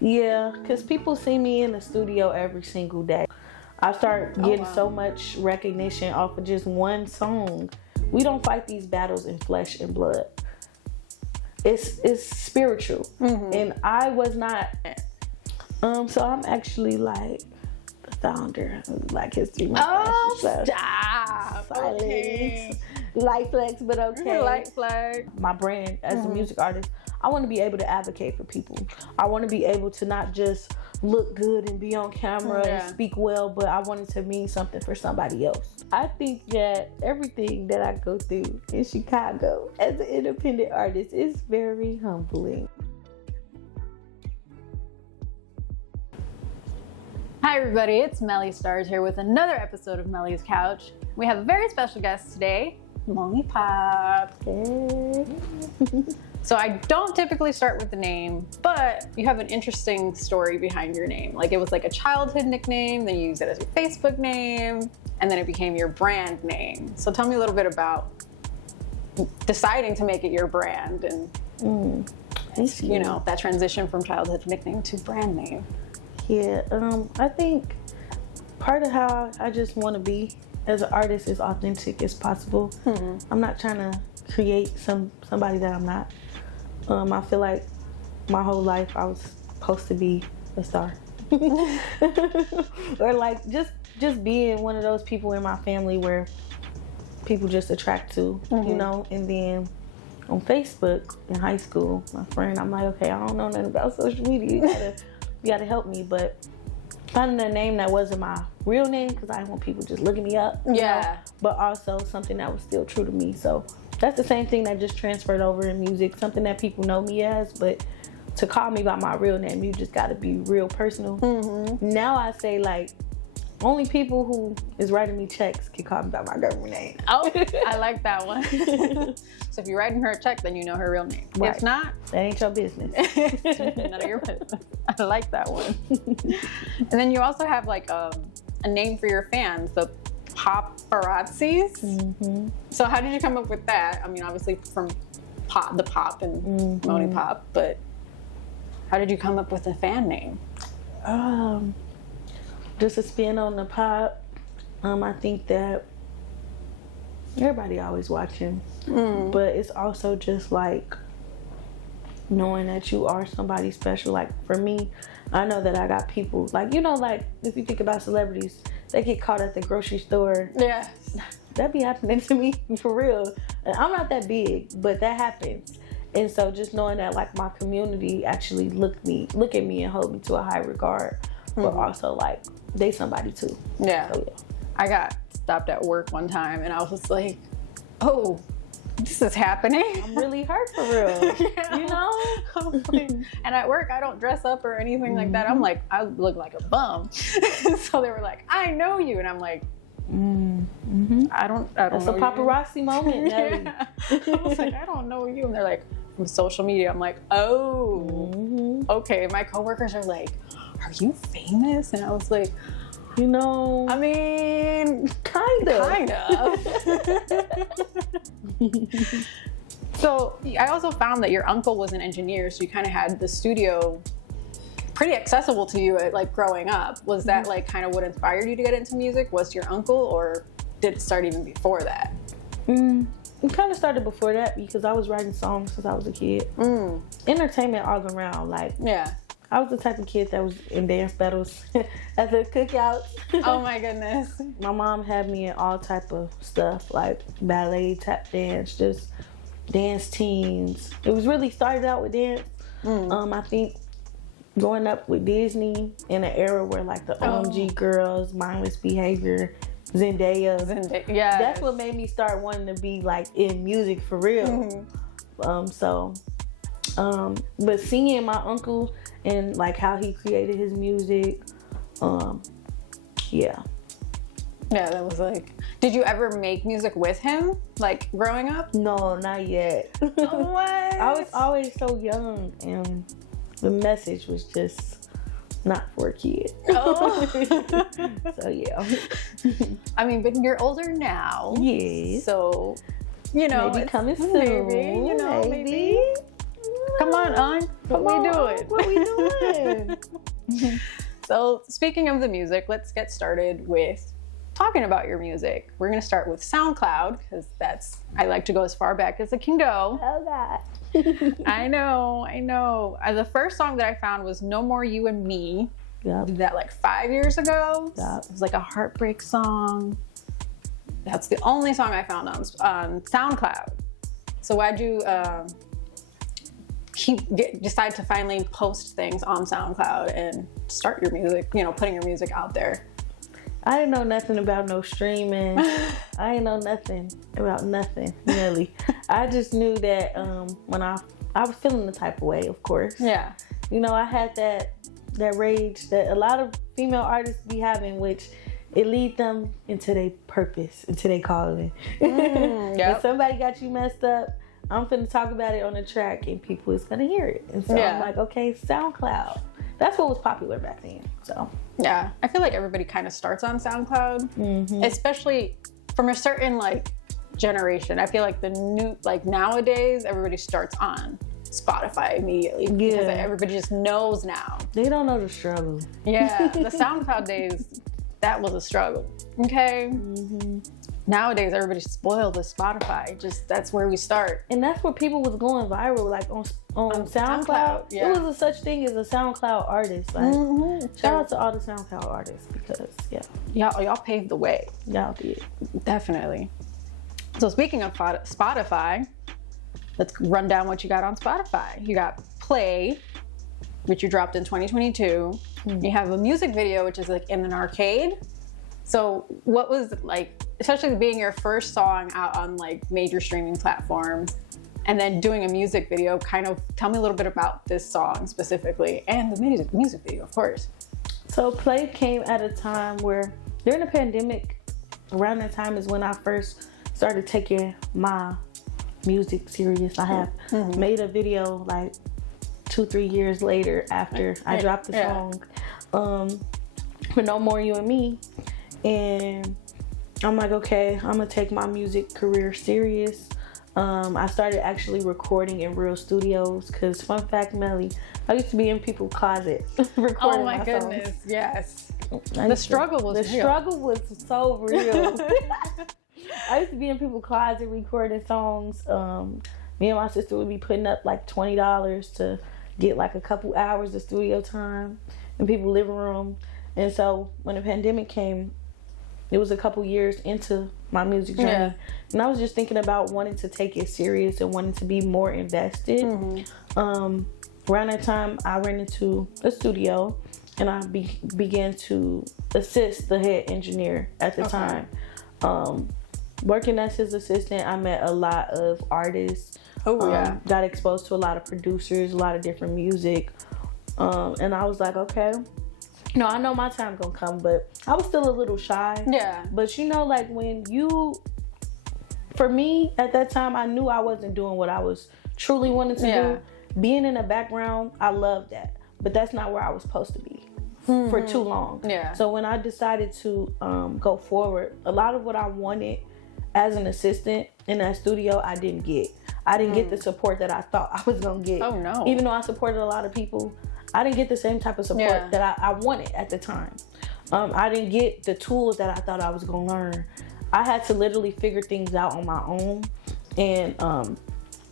Yeah, because people see me in the studio every single day. I start getting so much recognition off of just one song. We don't fight these battles in flesh and blood. It's spiritual. And I was not so I'm actually like the founder of Black History Month. Oh, stop. Silence. Okay. Light flex, but okay. Light flag. My brand as a music artist, I want to be able to advocate for people. I want to be able to not just look good and be on camera and speak well, but I want it to mean something for somebody else. I think that everything that I go through in Chicago as an independent artist is very humbling. Hi everybody, it's Melly Starz here with another episode of Melly's Couch. We have a very special guest today, Mony Pop. So I don't typically start with the name, but you have an interesting story behind your name. Like it was like a childhood nickname, then you used it as your Facebook name, and then it became your brand name. So tell me a little bit about deciding to make it your brand and you know, that transition from childhood nickname to brand name. Yeah, I think part of how I just want to be as an artist is authentic as possible. I'm not trying to create somebody that I'm not. I feel like my whole life I was supposed to be a star. Or like just being one of those people in my family where people just attract to, you know. And then on Facebook in high school, my friend, I'm like, okay, I don't know nothing about social media. You gotta help me. But finding a name that wasn't my real name, because I didn't want people just looking me up. You know? But also something that was still true to me. So that's the same thing that just transferred over in music, something that people know me as, but to call me by my real name, you just gotta be real personal. Now I say like, only people who is writing me checks can call me by my government name. Oh, I like that one. So if you're writing her a check, then you know her real name. Right. If not, that ain't your business. None of your business. I like that one. And then you also have like a name for your fans, the Paparazzis. So how did you come up with that? I mean, obviously from the pop and Mony Pop, but how did you come up with a fan name? Just a spin on the pop. I think that everybody always watching, but it's also just like knowing that you are somebody special. Like for me, I know that I got people like, you know, like if you think about celebrities, they get caught at the grocery store. Yeah, that be happening to me for real. And I'm not that big, but that happens. And so just knowing that like my community actually look at me and hold me to a high regard, but also like they somebody too. Yeah. So, yeah. I got stopped at work one time and I was just like, oh, this is happening. I'm really hurt for real. You know? Like, and at work, I don't dress up or anything like that. I'm like, I look like a bum. So they were like, I know you. And I'm like, I don't That's know a paparazzi moment, Nelly. Yeah. I was like, I don't know you. And they're like, from social media. I'm like, oh, okay. My coworkers are like, are you famous? And I was like, you know, I mean, kind of. So I also found that your uncle was an engineer, so you kind of had the studio pretty accessible to you like growing up. Was that like kind of what inspired you to get into music? Was your uncle, or did it start even before that? It kind of started before that because I was writing songs since I was a kid. Entertainment all around, like I was the type of kid that was in dance battles at the cookouts. Oh my goodness. My mom had me in all type of stuff like ballet, tap dance, just dance teams. It was really started out with dance. I think growing up with Disney in an era where like the OMG girls, mindless behavior, Zendaya, that's what made me start wanting to be like in music for real. But seeing my uncle and like how he created his music, that was like, did you ever make music with him like growing up? No, not yet. What? I was always so young and the message was just not for a kid. So yeah. I mean, but you're older now. Yes. So, you know, maybe coming soon. Maybe, you know, maybe. Come on, Aunt. What we doing? What we doing? So speaking of the music, let's get started with talking about your music. We're going to start with SoundCloud because I like to go as far back as I can go. Oh God. I know. The first song that I found was No More You and Me. Yep. Did that like 5 years ago. Yep. It was like a heartbreak song. That's the only song I found on SoundCloud. So why'd you decide to finally post things on SoundCloud and start your music, putting your music out there? I didn't know nothing about no streaming. I didn't know nothing about nothing, really. I just knew that when I was feeling the type of way, of course. Yeah. I had that rage that a lot of female artists be having, which it lead them into their purpose, into their calling. Yep. If somebody got you messed up, I'm finna talk about it on the track and people is gonna hear it. And so I'm like, okay, SoundCloud. That's what was popular back then. So yeah, I feel like everybody kind of starts on SoundCloud, especially from a certain generation. I feel like the new nowadays everybody starts on Spotify immediately because everybody just knows now. They don't know the struggle. Yeah, the SoundCloud days, that was a struggle. Okay. Nowadays, everybody's spoiled with Spotify. That's where we start. And that's where people was going viral, on SoundCloud. Yeah. It was a such thing as a SoundCloud artist. Shout out to all the SoundCloud artists because, y'all paved the way. Y'all did. Definitely. So speaking of Spotify, let's run down what you got on Spotify. You got Play, which you dropped in 2022. You have a music video, which is in an arcade. So what was it like, especially being your first song out on major streaming platforms and then doing a music video? Kind of tell me a little bit about this song specifically and the music video, of course. So Play came at a time where during the pandemic, around that time is when I first started taking my music serious. I have made a video 2-3 years later after I dropped the song for No More You and Me. And I'm like, okay, I'm gonna take my music career serious. I started actually recording in real studios because, fun fact, Melly, I used to be in people's closets recording my goodness, songs. Yes. The struggle was so real. I used to be in people's closet recording songs. Me and my sister would be putting up $20 to get a couple hours of studio time in people's living room. And so when the pandemic came, it was a couple years into my music journey. And I was just thinking about wanting to take it serious and wanting to be more invested. Around that time, I ran into a studio and I began to assist the head engineer at the time. Working as his assistant, I met a lot of artists. Got exposed to a lot of producers, a lot of different music. And I was like, okay, no, I know my time gonna come, but I was still a little shy. Yeah. But for me at that time, I knew I wasn't doing what I was truly wanting to do. Being in the background, I loved that, but that's not where I was supposed to be for too long. Yeah. So when I decided to go forward, a lot of what I wanted as an assistant in that studio, I didn't get. I didn't get the support that I thought I was gonna get. Oh no. Even though I supported a lot of people, I didn't get the same type of support that I wanted at the time. I didn't get the tools that I thought I was gonna learn. I had to literally figure things out on my own. And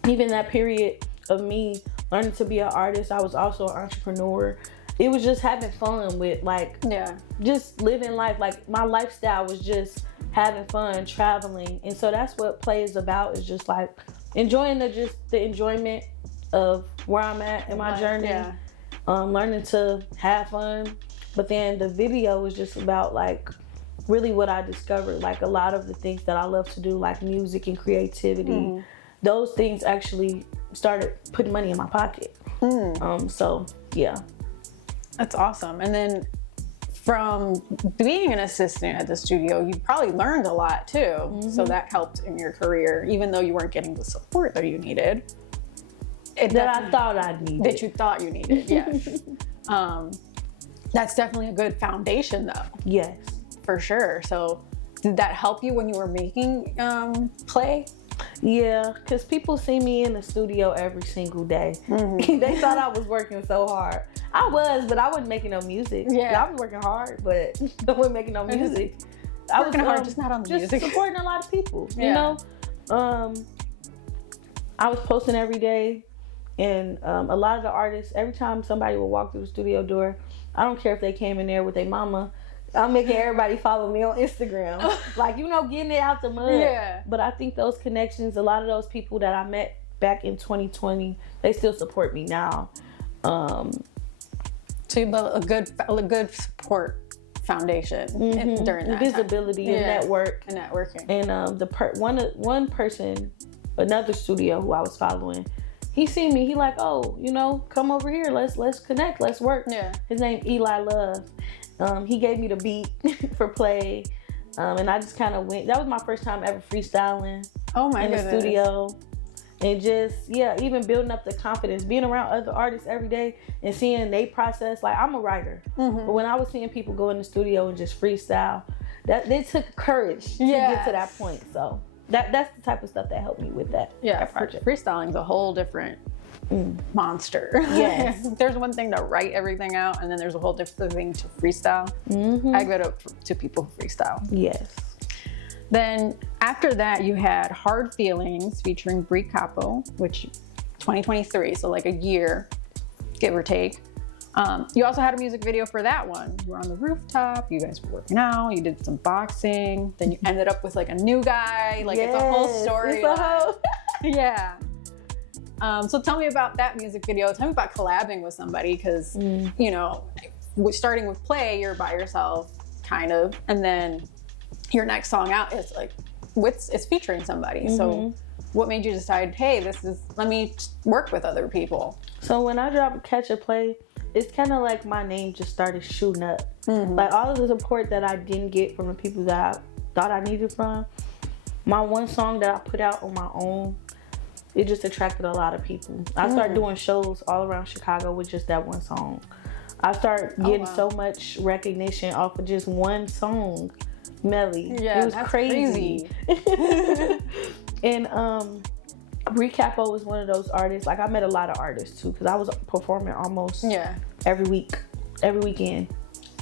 even that period of me learning to be an artist, I was also an entrepreneur. It was just having fun with just living life. My lifestyle was just having fun, traveling. And so that's what Play is about, is just enjoying the enjoyment of where I'm at in my journey. Learning to have fun. But then the video was just about really what I discovered, a lot of the things that I love to do, music and creativity. Those things actually started putting money in my pocket. So yeah. That's awesome. And then from being an assistant at the studio, you probably learned a lot too. So that helped in your career, even though you weren't getting the support that you needed. That I thought I needed. That you thought you needed, yes. That's definitely a good foundation though. Yes. For sure. So did that help you when you were making Play? Yeah, because people see me in the studio every single day. They thought I was working so hard. I was, but I wasn't making no music. Yeah. I was working hard, but I wasn't making no music. I was working hard, just not on the music. Just supporting a lot of people, you know? I was posting every day, and a lot of the artists, every time somebody would walk through the studio door, I don't care if they came in there with their mama, I'm making everybody follow me on Instagram. Like, you know, getting it out the mud. Yeah. But I think those connections, a lot of those people that I met back in 2020, they still support me now. So you built a good support foundation during that visibility time. and network and networking. And one person, another studio who I was following, he seen me. He like, oh, you know, come over here. Let's connect. Let's work. Yeah. His name Eli Love. He gave me the beat for play, and I just kind of went. That was my first time ever freestyling. Oh my goodness. The studio. And just, even building up the confidence, being around other artists every day and seeing they process. Like, I'm a writer, but when I was seeing people go in the studio and just freestyle, that took courage to get to that point. So that's the type of stuff that helped me with that. Yeah, that project. Freestyling's a whole different monster. Yes. There's one thing to write everything out, and then there's a whole different thing to freestyle. I give it up to people who freestyle. Yes. Then after that, you had Hard Feelings featuring Brie Capo, which 2023, so like a year, give or take. You also had a music video for that one. You were on the rooftop, you guys were working out, you did some boxing, then you ended up with like a new guy. Like, it's a whole story. It's a whole... Yeah. So tell me about that music video. Tell me about collabing with somebody, because, you know, starting with Play, you're by yourself, kind of, and then your next song out is like, it's featuring somebody. So what made you decide, hey, let me work with other people? So when I dropped Catch a Play, it's kind of like my name just started shooting up. Like, all of the support that I didn't get from the people that I thought I needed from, my one song that I put out on my own, it just attracted a lot of people. I started doing shows all around Chicago with just that one song. I started getting so much recognition off of just one song, Melly. Yeah, it was crazy. And Brie Capo was one of those artists. Like, I met a lot of artists too, because I was performing almost every weekend.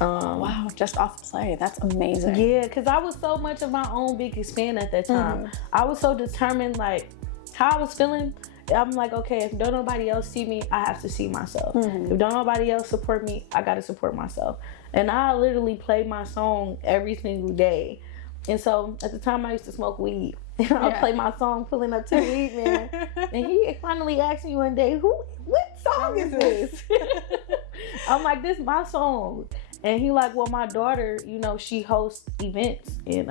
Wow, just off Play. That's amazing. Yeah, because I was so much of my own biggest fan at that time. I was so determined, like, how I was feeling. I'm like, okay, if don't nobody else see me, I have to see myself. If don't nobody else support me, I got to support myself. And I literally played my song every single day. And so at the time, I used to smoke weed. I'd play my song, pulling up to the weed man. And he finally asked me one day, what song is this? I'm like, this is my song. And he like, well, my daughter, you know, she hosts events. And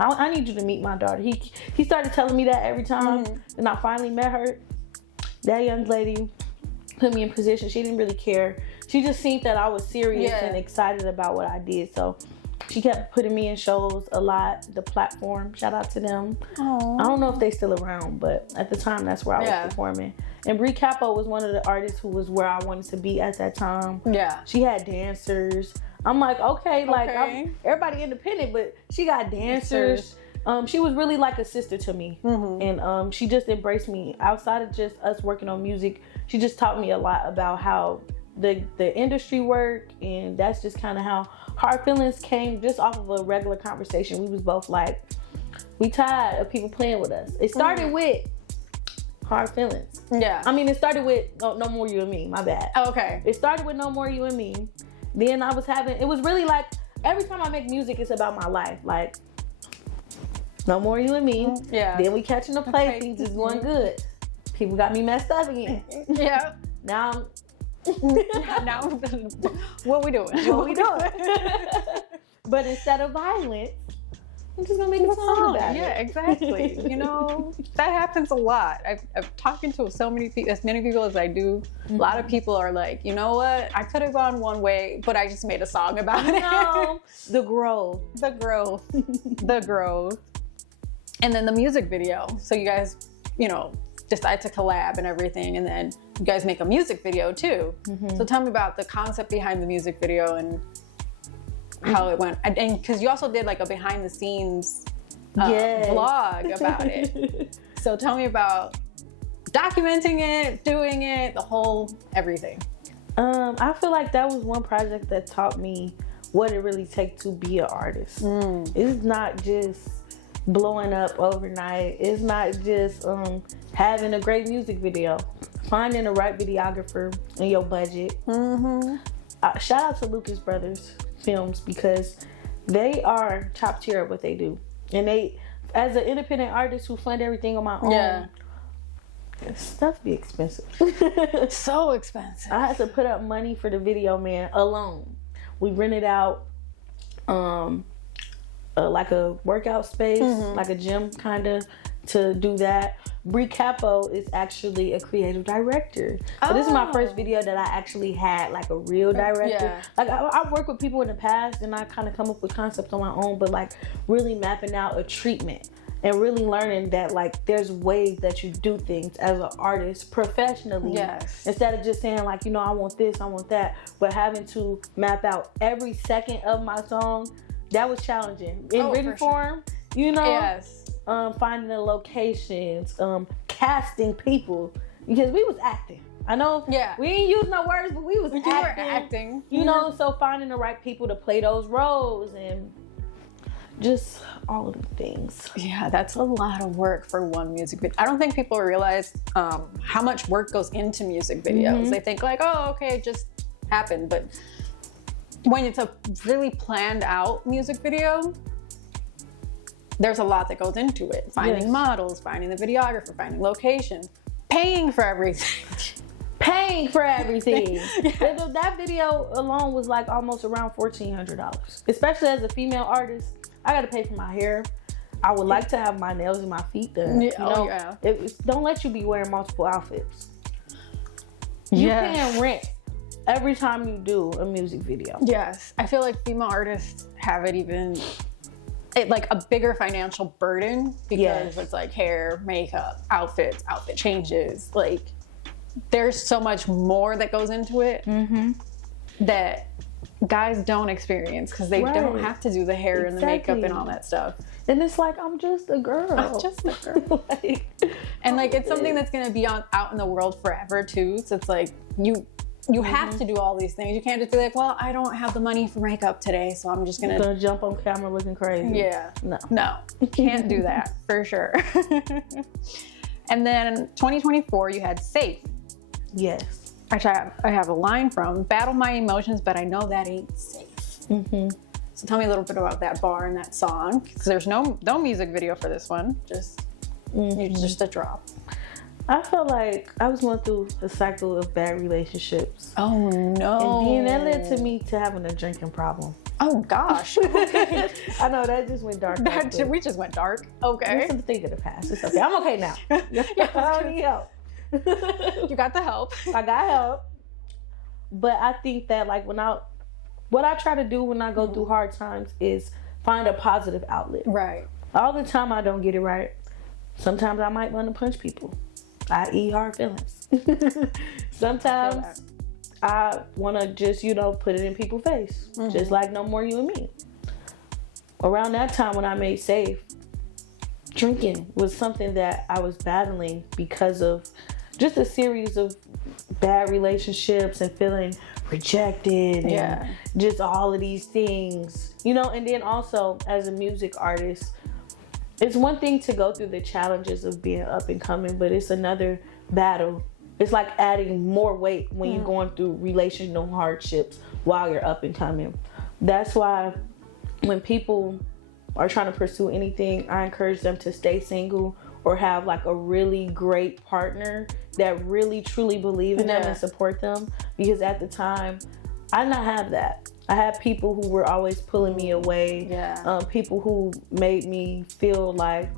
I need you to meet my daughter. He started telling me that every time. And I finally met her. That young lady put me in position. She didn't really care. She just seen that I was serious and excited about what I did. So she kept putting me in shows a lot. The Platform, shout out to them. Aww. I don't know if they still around, but at the time, that's where I was performing. And Brie Capo was one of the artists who was where I wanted to be at that time. Yeah. She had dancers. I'm like, okay, like, everybody independent, but she got dancers. She was really like a sister to me. And she just embraced me. Outside of just us working on music, she just taught me a lot about how the industry work, and that's just kind of how Hard Feelings came, just off of a regular conversation. We was both like, we tired of people playing with us. It started with Hard Feelings. Yeah. I mean, it started with No More You and Me, my bad. Oh, okay. It started with No More You and Me. Then it was really like, every time I make music, it's about my life. Like, No More You and Me. Yeah. Then we catching the play, things is going good. People got me messed up again. Yeah. Now what we doing? But instead of violence, I'm just gonna make a song about it. Yeah, exactly. You know, that happens a lot. I've talking to as many people as I do. A lot of people are like, you know what? I could have gone one way, but I just made a song about it. No, the growth. And then the music video. So you guys, you know, decide to collab and everything, and then you guys make a music video too. So tell me about the concept behind the music video and how it went. And because you also did like a behind the scenes vlog about it. So tell me about documenting it, doing it, the whole everything. I feel like that was one project that taught me what it really takes to be an artist. It's not just blowing up overnight. It's not just having a great music video. Finding the right videographer in your budget. Shout out to Lucas Brothers Films because they are top tier at what they do. And they, as an independent artist who fund everything on my own, stuff be expensive. So expensive. I had to put up money for the video man alone. We rented out like a workout space, like a gym kind of, to do that. Bree Capo is actually a creative director. So this is my first video that I actually had like a real director. Like I worked with people in the past and I kind of come up with concepts on my own, but like really mapping out a treatment and really learning that like there's ways that you do things as an artist professionally. Instead of just saying like, you know, I want this, I want that, but having to map out every second of my song. That was challenging. In written form, you know, finding the locations, casting people, because we was acting. I know we ain't use no words, but we were acting. You know, so finding the right people to play those roles and just all of the things. Yeah, that's a lot of work for one music video. I don't think people realize how much work goes into music videos. They think like, oh, okay, it just happened. But when it's a really planned out music video, there's a lot that goes into it. Finding models, finding the videographer, finding location, paying for everything. Paying for everything. That video alone was like almost around $1,400. Especially as a female artist, I gotta pay for my hair. I would like to have my nails and my feet done. You know, don't let you be wearing multiple outfits. You paying rent every time you do a music video. Yes, I feel like female artists have like a bigger financial burden because it's like hair, makeup, outfits, outfit changes. Like there's so much more that goes into it that guys don't experience because they don't have to do the hair and the makeup and all that stuff. And it's like, I'm just a girl. I'm just a girl. And like it's something that's gonna be out in the world forever too. So it's like you have to do all these things. You can't just be like, well, I don't have the money for makeup today, so I'm just gonna jump on camera looking crazy. No, can't do that for sure. And then in 2024, you had Safe. Yes. Which I have a line from, battle my emotions, but I know that ain't safe. So tell me a little bit about that bar and that song, because there's no music video for this one, just a drop. I felt like I was going through a cycle of bad relationships. Oh no. And then that led to me to having a drinking problem. Oh gosh. I know that just went dark. We just went dark. Okay. It's a thing of the past. It's okay. I'm okay now. I don't need help. You got the help. I got help. But I think that like what I try to do when I go through hard times is find a positive outlet. Right. All the time I don't get it right. Sometimes I might want to punch people. I eat hard feelings. Sometimes I want to just, put it in people's face. Just like No More You and Me. Around that time when I made Safe, drinking was something that I was battling because of just a series of bad relationships and feeling rejected and just all of these things. And then also as a music artist, it's one thing to go through the challenges of being up and coming, but it's another battle. It's like adding more weight when you're going through relational hardships while you're up and coming. That's why when people are trying to pursue anything, I encourage them to stay single or have like a really great partner that really truly believe in them and support them. Because at the time, I did not have that. I had people who were always pulling me away. People who made me feel like,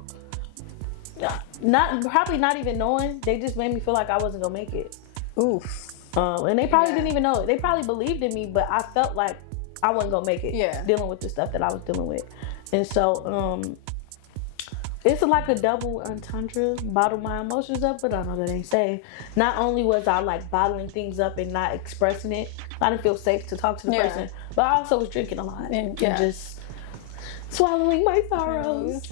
probably not even knowing, they just made me feel like I wasn't gonna make it. Oof. And they probably didn't even know it. They probably believed in me, but I felt like I wasn't gonna make it. Dealing with the stuff that I was dealing with. And so, it's like a double entendre, bottle my emotions up, but I know that ain't safe. Not only was I like bottling things up and not expressing it, I didn't feel safe to talk to the person, but I also was drinking a lot and just swallowing my sorrows.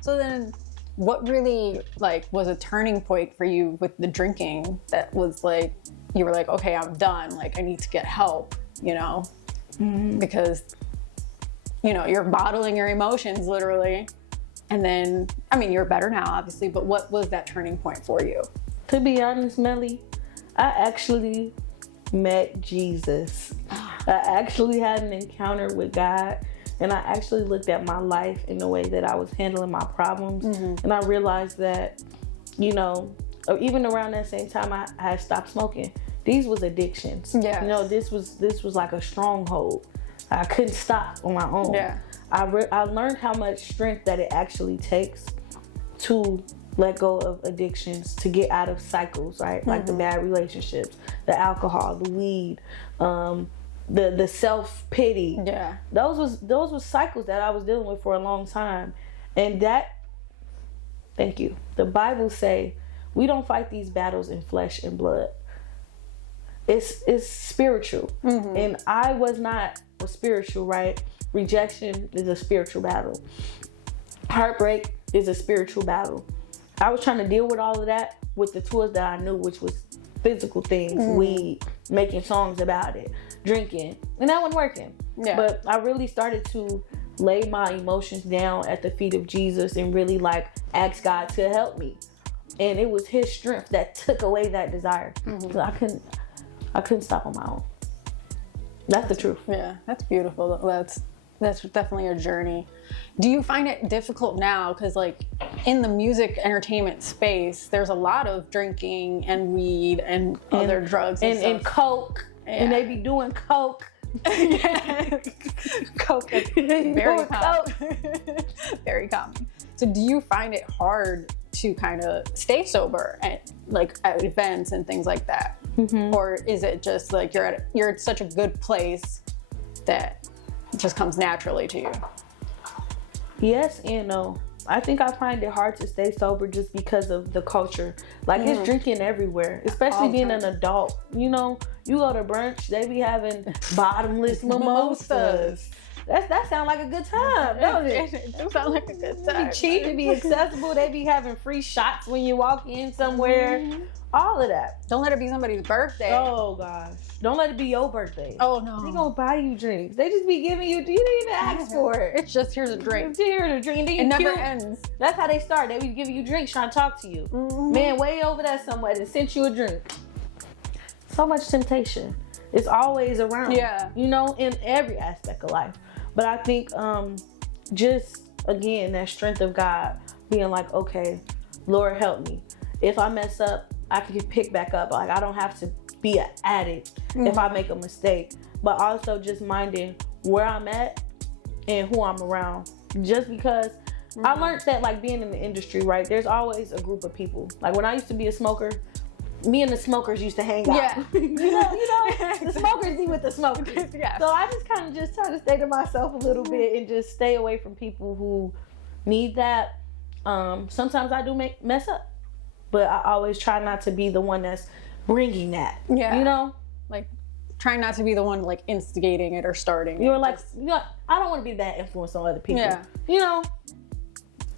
So then what really like was a turning point for you with the drinking that was like, you were like, okay, I'm done. Like, I need to get help, you know, because, you know, you're bottling your emotions literally. And then, I mean, you're better now, obviously, but what was that turning point for you? To be honest, Melly, I actually met Jesus. I actually had an encounter with God, and I actually looked at my life in the way that I was handling my problems. And I realized that, you know, or even around that same time I had stopped smoking, these was addictions. Yes. You know, this was like a stronghold. I couldn't stop on my own. Yeah. I learned how much strength that it actually takes to let go of addictions, to get out of cycles, right? Like the bad relationships, the alcohol, the weed, the self-pity. Yeah. Those was cycles that I was dealing with for a long time. And thank you. The Bible say we don't fight these battles in flesh and blood. It's spiritual. And I was not a spiritual, right? Rejection is a spiritual battle. Heartbreak is a spiritual battle. I was trying to deal with all of that with the tools that I knew, which was physical things, weed, making songs about it, drinking, and that wasn't working. Yeah. But I really started to lay my emotions down at the feet of Jesus and really like ask God to help me. And it was his strength that took away that desire. So I couldn't stop on my own. That's the truth. Yeah, that's beautiful. That's definitely a journey. Do you find it difficult now? Because like in the music entertainment space, there's a lot of drinking and weed and other drugs and coke. Yeah. And they be doing coke. Yeah. Coke is very common. Very common. So do you find it hard to kind of stay sober at like at events and things like that? Or is it just like you're at such a good place that it just comes naturally to you? Yes and no. I think I find it hard to stay sober just because of the culture. Like it's drinking everywhere, especially being an adult. You know, you go to brunch, they be having bottomless mimosas. That sounds like a good time, don't it? It do sound like a good time. It be cheap, it be accessible. They be having free shots when you walk in somewhere. All of that. Don't let it be somebody's birthday. Oh gosh. Don't let it be your birthday. Oh no. They gonna buy you drinks. They just be giving you didn't even ask for it. It's just here's a drink. It's here to drink. It never ends. That's how they start. They be giving you drinks, trying to talk to you. Man, way over there somewhere that sent you a drink. So much temptation. It's always around. Yeah. You know, in every aspect of life. But I think just again that strength of God being like, okay, Lord help me. If I mess up, I can pick back up. Like I don't have to be an addict if I make a mistake. But also just minding where I'm at and who I'm around. Just because I learned that like being in the industry, right? There's always a group of people. Like when I used to be a smoker, me and the smokers used to hang out. Yeah. you know, the smokers be with the smokers. Yeah. So I just kind of just try to stay to myself a little bit and just stay away from people who need that. Sometimes I do mess up, but I always try not to be the one that's bringing that. Yeah. You know? Like trying not to be the one like instigating it or starting. You're like, I don't want to be that influence on other people. Yeah. You know?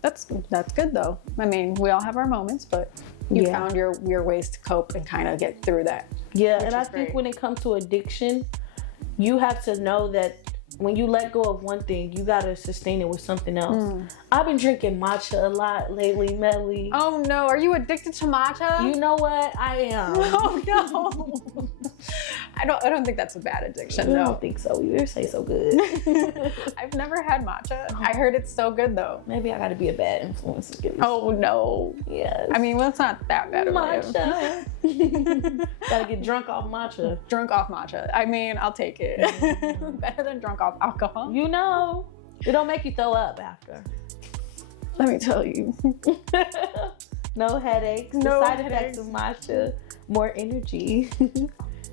That's good though. I mean, we all have our moments, but you found your ways to cope and kind of get through that. Yeah, and I think when it comes to addiction, you have to know that when you let go of one thing, you gotta sustain it with something else. I've been drinking matcha a lot lately, Melly. Oh no, are you addicted to matcha? You know what? I am. Oh no. I don't think that's a bad addiction. I don't think so. You say so good. I've never had matcha. I heard it's so good though. Maybe I gotta be a bad influence to get me. Oh no. Yes. I mean, well, it's not that bad of matcha. Gotta get drunk off matcha. Drunk off matcha. I mean, I'll take it. Better than drunk off alcohol. You know, it don't make you throw up after. Let me tell you. No headaches. No the side headaches. effects of matcha, more energy.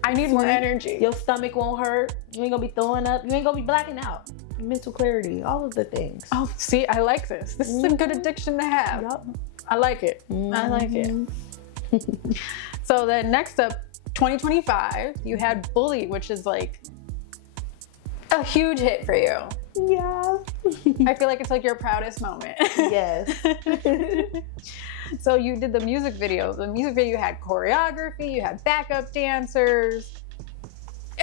I need more energy. Your stomach won't hurt. You ain't gonna be throwing up. You ain't gonna be blacking out. Mental clarity, all of the things. Oh, see, I like this. This is a good addiction to have. Yep. I like it. I like it. So then next up, 2025, you had Bully, which is like a huge hit for you. Yeah. I feel like it's like your proudest moment. Yes. So you did the music video. The music video had choreography, you had backup dancers.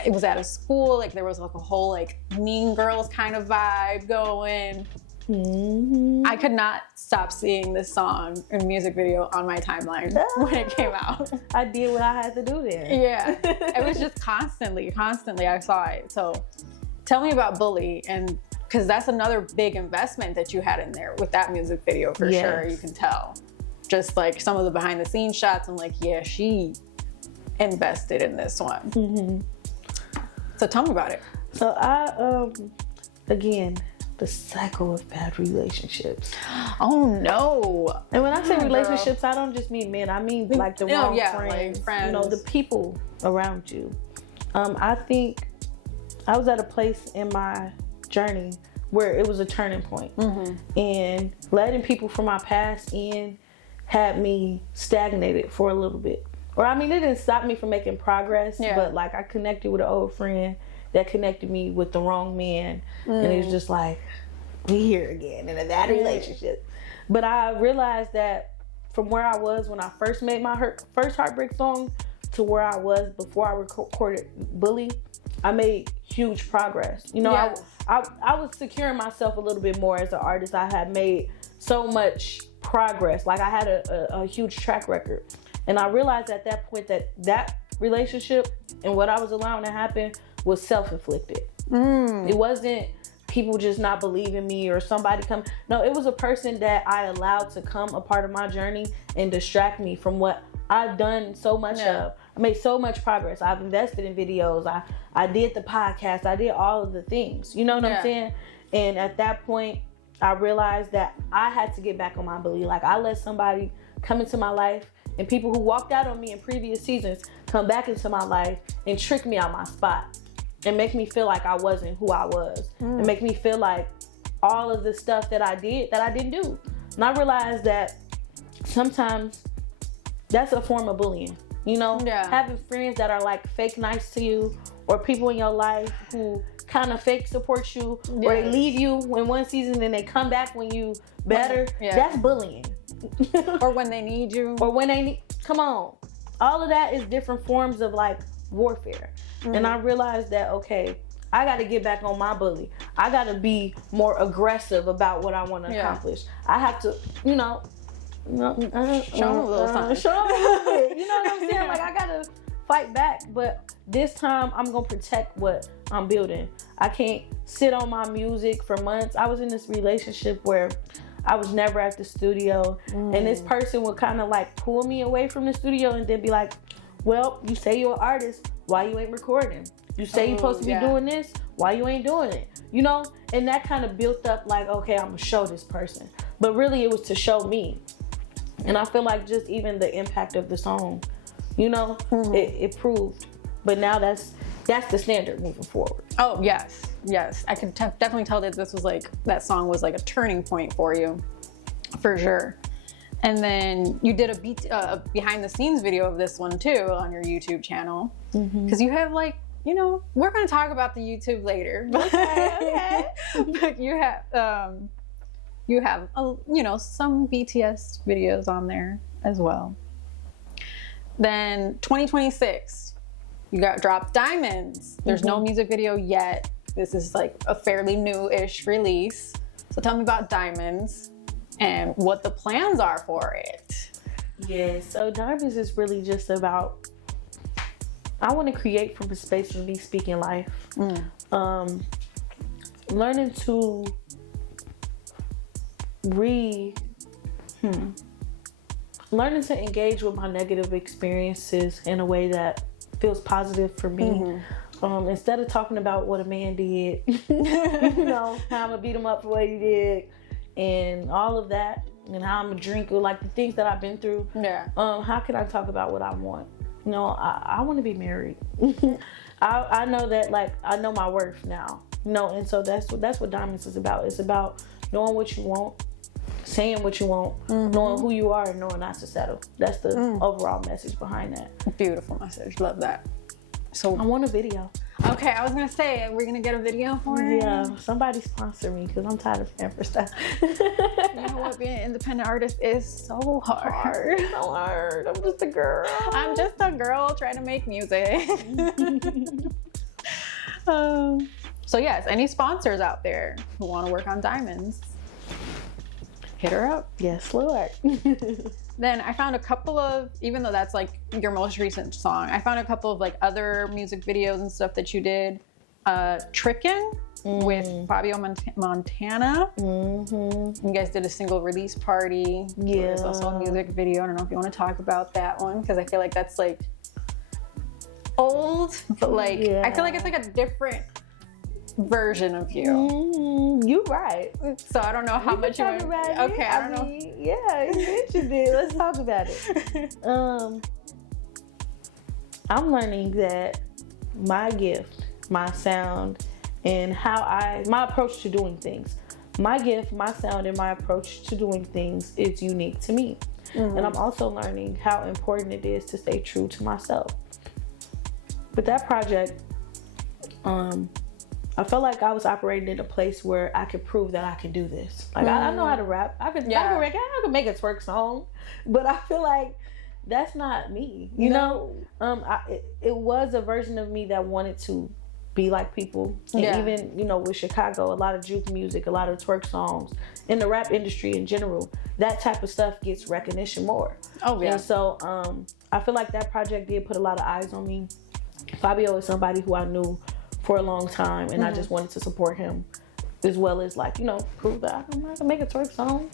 It was at a school, like there was like a whole like Mean Girls kind of vibe going. Mm-hmm. I could not stop seeing this song and music video on my timeline when it came out. I did what I had to do then. Yeah, it was just constantly I saw it. So tell me about Bully, and because that's another big investment that you had in there with that music video for sure. You can tell just like some of the behind the scenes shots. I'm like, yeah, she invested in this one. Mm-hmm. So tell me about it. So I, again, the cycle of bad relationships. Oh no. And when I say relationships, I don't just mean men. I mean like the wrong friends, like friends. you know, the people around you. I think I was at a place in my journey where it was a turning point. Mm-hmm. And letting people from my past in had me stagnated for a little bit. Or I mean, it didn't stop me from making progress, but like I connected with an old friend that connected me with the wrong man. And it was just like, we here again in a bad relationship. But I realized that from where I was when I first made my first heartbreak song to where I was before I recorded Bully, I made huge progress. You know, I was securing myself a little bit more as an artist. I had made so much progress. Like I had a huge track record. And I realized at that point that relationship and what I was allowing to happen was self-inflicted. It wasn't people just not believing me or somebody come. No, it was a person that I allowed to come a part of my journey and distract me from what I've done so much of. I made so much progress. I've invested in videos. I did the podcast. I did all of the things. You know what I'm saying? And at that point, I realized that I had to get back on my Bully. Like I let somebody come into my life, and people who walked out on me in previous seasons come back into my life and trick me out my spot and make me feel like I wasn't who I was and make me feel like all of the stuff that I did that I didn't do. And I realized that sometimes that's a form of bullying, you know? Having friends that are like fake nice to you, or people in your life who kind of fake support you, or they leave you in one season and they come back when you better. That's bullying. Or when they need you. Or when they need, come on. All of that is different forms of like warfare. And I realized that, okay, I got to get back on my Bully. I got to be more aggressive about what I want to accomplish. I have to, you know, show them a little something. Show them a little bit. You know what I'm saying? Like I got to fight back, but this time I'm going to protect what I'm building. I can't sit on my music for months. I was in this relationship where I was never at the studio, and this person would kind of like pull me away from the studio and then be like, well, you say you're an artist, why you ain't recording? You say you're supposed to be doing this, why you ain't doing it? You know? And that kind of built up like, okay, I'm gonna show this person. But really it was to show me. And I feel like just even the impact of the song, you know, it proved. But now that's the standard moving forward. Oh, yes. I could definitely tell that this was like, that song was like a turning point for you, for sure. And then you did a behind the scenes video of this one too on your YouTube channel. Because you have like, you know, we're going to talk about the YouTube later. Okay. But you have, you know, some BTS videos on there as well. Then 2026, you got dropped Diamonds. There's no music video yet. This is like a fairly new-ish release. So tell me about Diamonds and what the plans are for it. Yeah, so Diamonds is really just about, I want to create from a space of me speaking life. Learning to learning to engage with my negative experiences in a way that feels positive for me. Instead of talking about what a man did, you know, how I'm gonna beat him up for what he did and all of that, and how I'm a drinker, like the things that I've been through. How can I talk about what I want? You know, I want to be married. I know that, like, I know my worth now. You know, and so that's what Diamonds is about. It's about knowing what you want, saying what you want, knowing who you are, and knowing not to settle. That's the overall message behind that. Beautiful message. Love that. So I want a video. Okay, I was gonna say, we're gonna get a video for it. Yeah, somebody sponsor me because I'm tired of paying for stuff. You know what? Being an independent artist is so hard. So hard. I'm just a girl. I'm just a girl trying to make music. So yes, any sponsors out there who want to work on diamonds, hit her up. Yes, Lord. Then I found a couple of, even though that's like your most recent song, I found a couple of like other music videos and stuff that you did. Trickin' with Fabio Montana. Mm-hmm. You guys did a single release party. Yeah. There's also a music video. I don't know if you want to talk about that one because I feel like that's like old, but like I feel like it's like a different version of you. You right. So I don't know how much you want. Okay, I don't know. Yeah, you mentioned it. Let's talk about it. I'm learning that my gift, my sound, and my approach to doing things. My gift, my sound, and my approach to doing things is unique to me. And I'm also learning how important it is to stay true to myself. With that project, I felt like I was operating in a place where I could prove that I can do this. Like I know how to rap. I could make a twerk song, but I feel like that's not me. You know, it was a version of me that wanted to be like people. And even with Chicago, a lot of juke music, a lot of twerk songs, in the rap industry in general, that type of stuff gets recognition more. Oh yeah. And so I feel like that project did put a lot of eyes on me. Fabio is somebody who I knew for a long time, and I just wanted to support him, as well as prove that I can make a twerk song.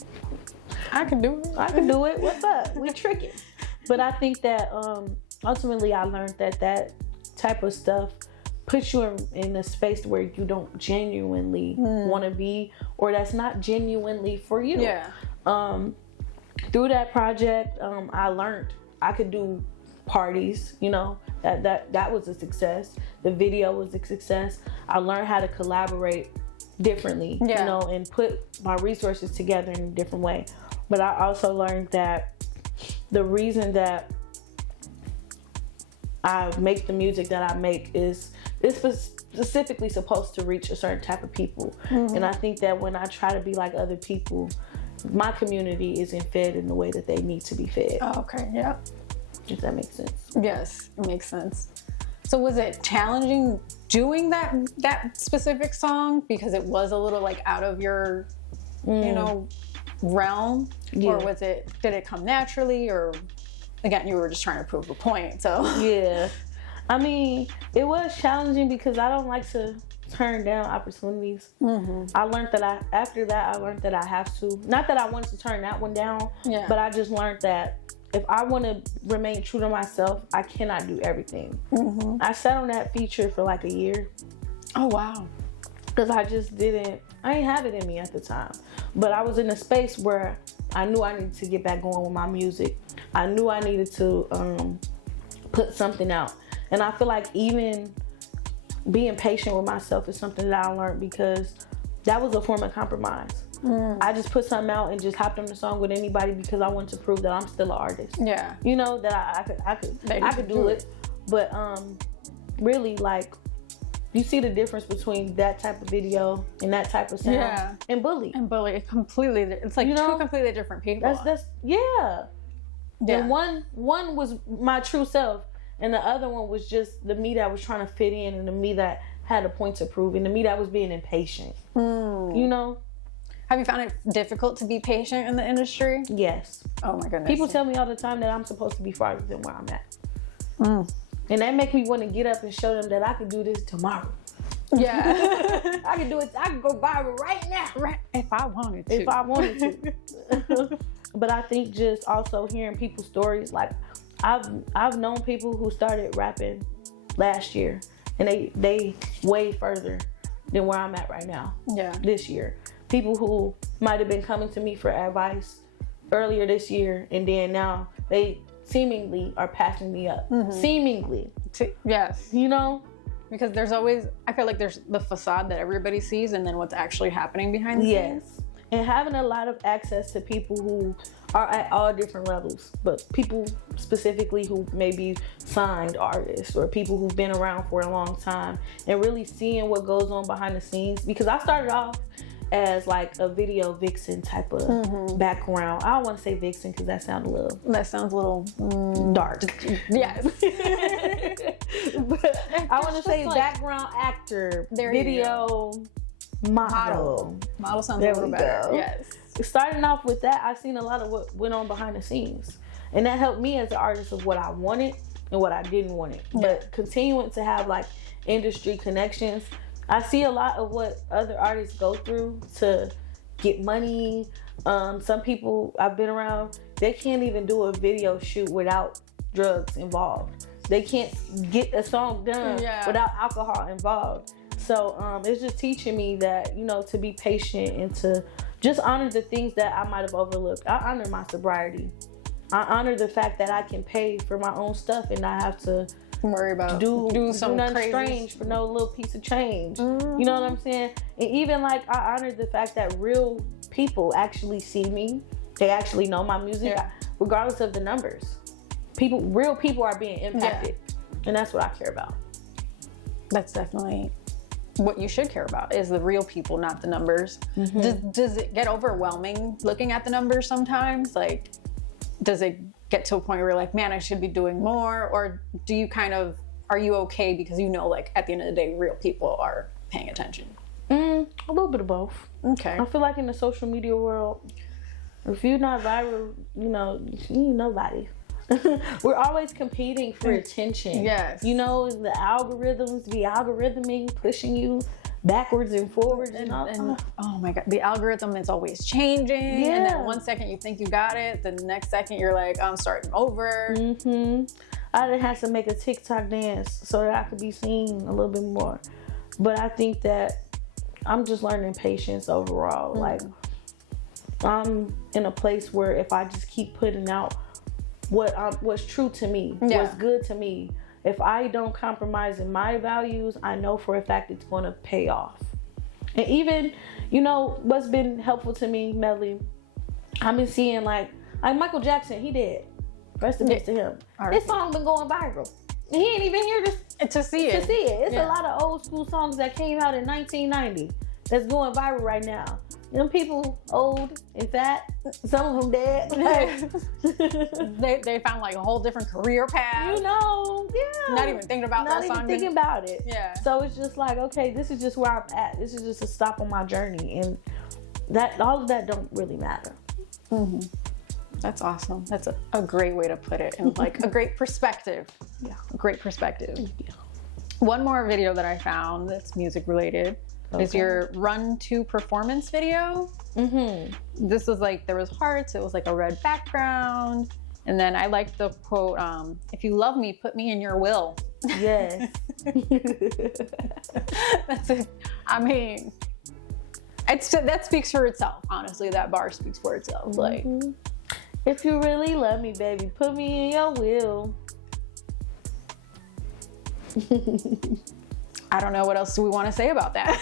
I can do it. I can do it. What's up? We tricking. But I think that ultimately I learned that type of stuff puts you in a space where you don't genuinely want to be, or that's not genuinely for you. Yeah. Through that project, I learned I could do parties. That was a success. The video was a success. I learned how to collaborate differently, and put my resources together in a different way. But I also learned that the reason that I make the music that I make is specifically supposed to reach a certain type of people. And I think that when I try to be like other people, my community isn't fed in the way that they need to be fed. Oh, okay, yeah. If that makes sense. Yes, it makes sense. So was it challenging doing that specific song because it was a little like out of your, realm? Yeah. Or did it come naturally, or again, you were just trying to prove a point, so. Yeah. I mean, it was challenging because I don't like to turn down opportunities. I learned that after that I learned that I have to. Not that I wanted to turn that one down, but I just learned that if I want to remain true to myself, I cannot do everything. I sat on that feature for like a year. Oh, wow. Because I didn't have it in me at the time. But I was in a space where I knew I needed to get back going with my music. I knew I needed to put something out. And I feel like even being patient with myself is something that I learned, because that was a form of compromise. I just put something out and just hopped on the song with anybody because I wanted to prove that I'm still an artist. Yeah. That I could do it. But really, like, you see the difference between that type of video and that type of sound and Bully. And Bully, it's like two completely different people. That's And one was my true self, and the other one was just the me that was trying to fit in, and the me that had a point to prove, and the me that was being impatient. Have you found it difficult to be patient in the industry? Yes. Oh my goodness. People tell me all the time that I'm supposed to be farther than where I'm at. And that makes me want to get up and show them that I could do this tomorrow. Yeah. I can do it. I can go viral right now. Right. If I wanted to. If I wanted to. But I think just also hearing people's stories, like I've known people who started rapping last year, and they way further than where I'm at right now. Yeah. This year. People who might have been coming to me for advice earlier this year, and then now they seemingly are passing me up. Seemingly. Yes. Because there's always, I feel like there's the facade that everybody sees, and then what's actually happening behind the scenes. and having a lot of access to people who are at all different levels, but people specifically who may be signed artists or people who've been around for a long time, and really seeing what goes on behind the scenes. Because I started off as like a video vixen type of background. I don't want to say vixen because that sounds a little dark. Yes. But I want to say like background actor, video model. Model sounds a little better. Yes. Starting off with that, I've seen a lot of what went on behind the scenes, and that helped me as an artist of what I wanted and what I didn't want it. Yeah. But continuing to have like industry connections, I see a lot of what other artists go through to get money. Some people I've been around, they can't even do a video shoot without drugs involved. They can't get a song done without alcohol involved. So it's just teaching me that, you know, to be patient and to just honor the things that I might have overlooked. I honor my sobriety. I honor the fact that I can pay for my own stuff and not have to worry about do nothing crazy strange for no little piece of change. You know what I'm saying? And even like I honor the fact that real people actually see me. They actually know my music, regardless of the numbers. Real people are being impacted, and that's what I care about. That's definitely what you should care about, is the real people, not the numbers. Does it get overwhelming looking at the numbers sometimes? Like, does it get to a point where you're like, man, I should be doing more? Or do you are you okay because you know, like, at the end of the day, real people are paying attention? A little bit of both. Okay. I feel like in the social media world, if you're not viral, you know, you ain't nobody. We're always competing for attention. Yes. You know, the algorithms be algorithming, pushing you backwards and forwards and all. And oh my God, the algorithm is always changing. Yeah. And then one second you think you got it, the next second you're like, I'm starting over. I done had to make a TikTok dance so that I could be seen a little bit more. But I think that I'm just learning patience overall. Like, I'm in a place where if I just keep putting out what's true to me, what's good to me, if I don't compromise in my values, I know for a fact it's going to pay off. And even, you know, what's been helpful to me, Melly, I've been seeing like Michael Jackson, he did. Rest in peace to him. This song been going viral. And he ain't even here to see it. It's a lot of old school songs that came out in 1990 that's going viral right now. Them people old and fat, some of them dead. They found like a whole different career path. You know, Not even thinking about that song. Not even thinking about it. Yeah. So it's just like, okay, this is just where I'm at. This is just a stop on my journey, and that all of that don't really matter. That's awesome. That's a great way to put it, and like a great perspective. Yeah. Great perspective. Yeah. One more video that I found that's music related is your Run to Performance video. This was like, there was hearts, it was like a red background, and then I liked the quote, if you love me, put me in your will. Yes. That's it. I mean, that speaks for itself. Honestly, that bar speaks for itself. Like, if you really love me, baby, put me in your will. I don't know what else we want to say about that.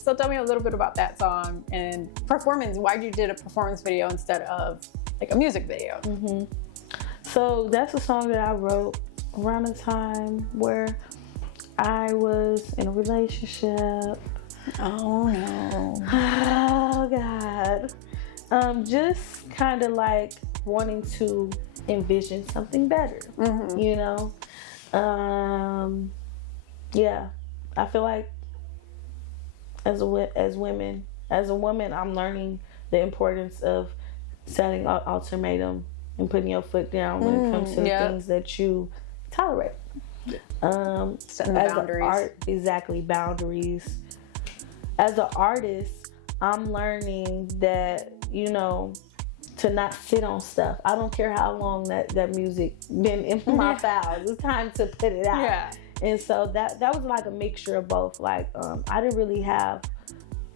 So tell me a little bit about that song and performance. Why you did a performance video instead of like a music video? So that's a song that I wrote around the time where I was in a relationship. Oh no. Oh God. Just kind of like wanting to envision something better, you know? Yeah, I feel like as a woman, I'm learning the importance of setting an ultimatum and putting your foot down when it comes to the things that you tolerate. Setting the boundaries. Exactly, boundaries. As an artist, I'm learning that, you know, to not sit on stuff. I don't care how long that music been in my files. It's time to put it out. Yeah. And so that was like a mixture of both. Like, I didn't really have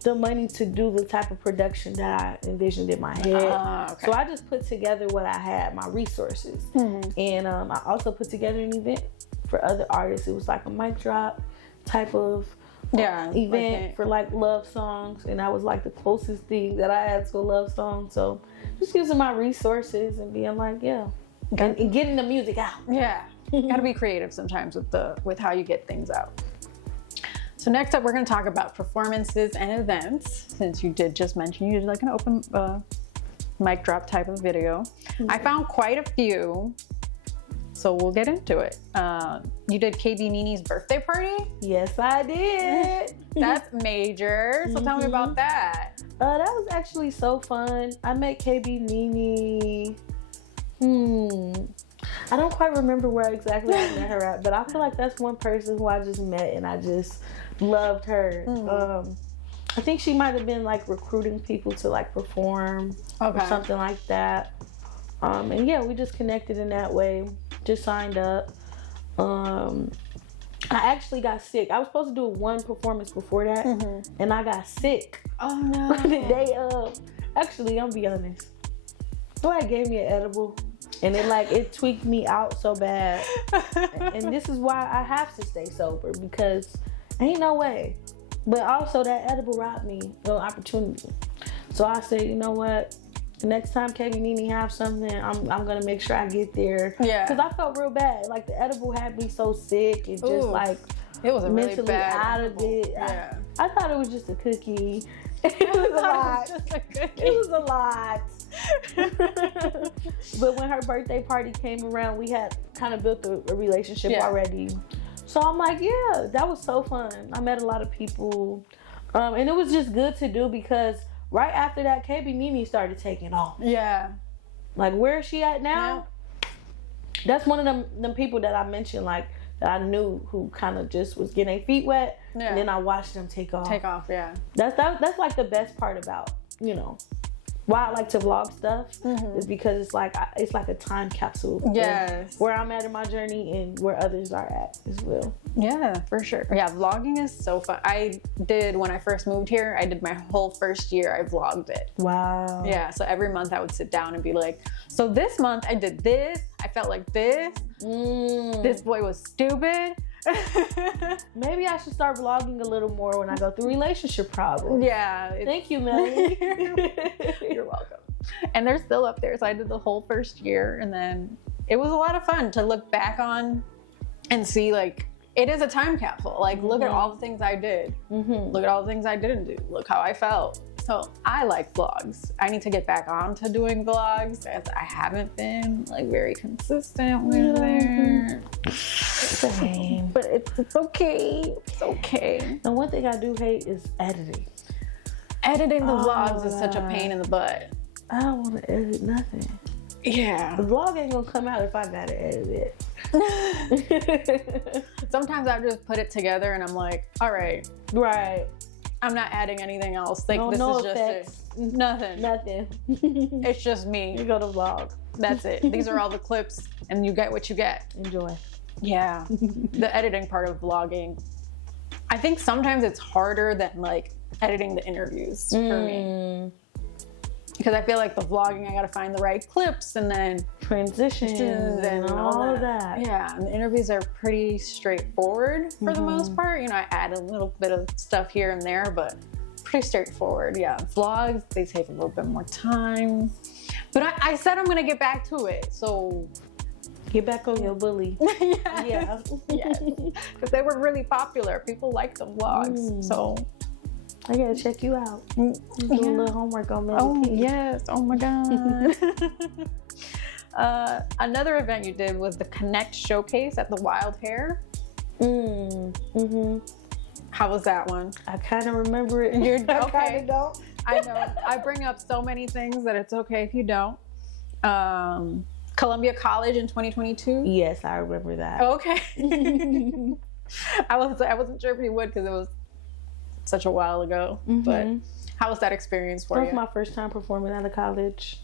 the money to do the type of production that I envisioned in my head. So I just put together what I had, my resources. And I also put together an event for other artists. It was like a mic drop type of event for like love songs, and that was like the closest thing that I had to a love song. So just using my resources and being like, and getting the music out. Yeah, gotta be creative sometimes with how you get things out. So next up, we're gonna talk about performances and events. Since you did just mention you did like an open mic drop type of video, I found quite a few. So we'll get into it. You did KB Nene's birthday party? Yes, I did. That's major. So tell me about that. That was actually so fun. I met KB Nene. I don't quite remember where exactly I met her at, but I feel like that's one person who I just met and I just loved her. I think she might have been like recruiting people to like perform or something like that. And yeah, we just connected in that way. Just signed up. I actually got sick. I was supposed to do one performance before that, and I got sick. Oh no! The day of. Actually, I'm be honest. Somebody gave me an edible, and it tweaked me out so bad. And this is why I have to stay sober, because ain't no way. But also that edible robbed me of opportunity. So I said, you know what? Next time KB Nene have something, I'm gonna make sure I get there. Yeah. Because I felt real bad. Like the edible had me so sick and just like it was mentally really bad out of it. Yeah. I thought it was just a cookie. It was a lot. It was a lot. But when her birthday party came around, we had kind of built a relationship already. So I'm like, yeah, that was so fun. I met a lot of people, and it was just good to do because right after that, KB Nene started taking off. Yeah. Like, where is she at now? Yeah. That's one of them people that I mentioned, like, that I knew who kind of just was getting their feet wet. Yeah. And then I watched them take off. Take off, yeah. That's like the best part about, why I like to vlog stuff is because it's like a time capsule. Yes. Where I'm at in my journey and where others are at as well. Yeah, for sure. Yeah, vlogging is so fun. When I first moved here, I did my whole first year, I vlogged it. Wow. Yeah, so every month I would sit down and be like, so this month I did this, I felt like this, this boy was stupid. Maybe I should start vlogging a little more when I go through relationship problems. Yeah. Thank you, Melly. You're welcome. And they're still up there. So I did the whole first year, and then it was a lot of fun to look back on and see, like, it is a time capsule. Like, look at all the things I did. Look at all the things I didn't do. Look how I felt. So I like vlogs. I need to get back on to doing vlogs, as I haven't been like very consistent with it. Same. But it's okay. It's okay. And one thing I do hate is editing. Editing the vlogs is such a pain in the butt. I don't want to edit nothing. Yeah. The vlog ain't gonna come out if I gotta edit it. Sometimes I just put it together and I'm like, all right. Right. I'm not adding anything else. Like, no, this no is effects. Just nothing. Nothing. It's just me. You go to vlog. That's it. These are all the clips, and you get what you get. Enjoy. Yeah. The editing part of vlogging. I think sometimes it's harder than like editing the interviews for me. Because I feel like the vlogging, I gotta find the right clips and then transitions and all of that. Yeah, and the interviews are pretty straightforward for the most part. I add a little bit of stuff here and there, but pretty straightforward. Yeah, vlogs, they take a little bit more time. But I said I'm gonna get back to it, so get back on your bully. Yeah. Yes. Because they were really popular. People like the vlogs, so I gotta check you out. Do a little homework on me. Oh, yes. Oh, my God. Another event you did was the Connect Showcase at the Wild Hair. How was that one? I kind of remember it. You're okay. I kind of don't. I know. I bring up so many things that it's okay if you don't. Columbia College in 2022? Yes, I remember that. Okay. I wasn't sure if you would because it was such a while ago, but how was that experience for you? That was my first time performing out of college.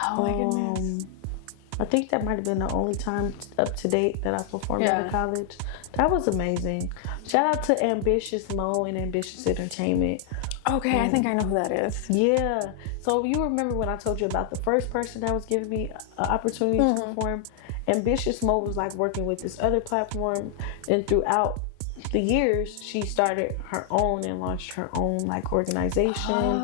Oh my goodness. I think that might have been the only time up to date that I performed out of college. That was amazing. Shout out to Ambitious Mo and Ambitious Entertainment. Okay, I think I know who that is. Yeah. So you remember when I told you about the first person that was giving me an opportunity to perform? Ambitious Mo was like working with this other platform, and throughout the years, she started her own and launched her own like organization.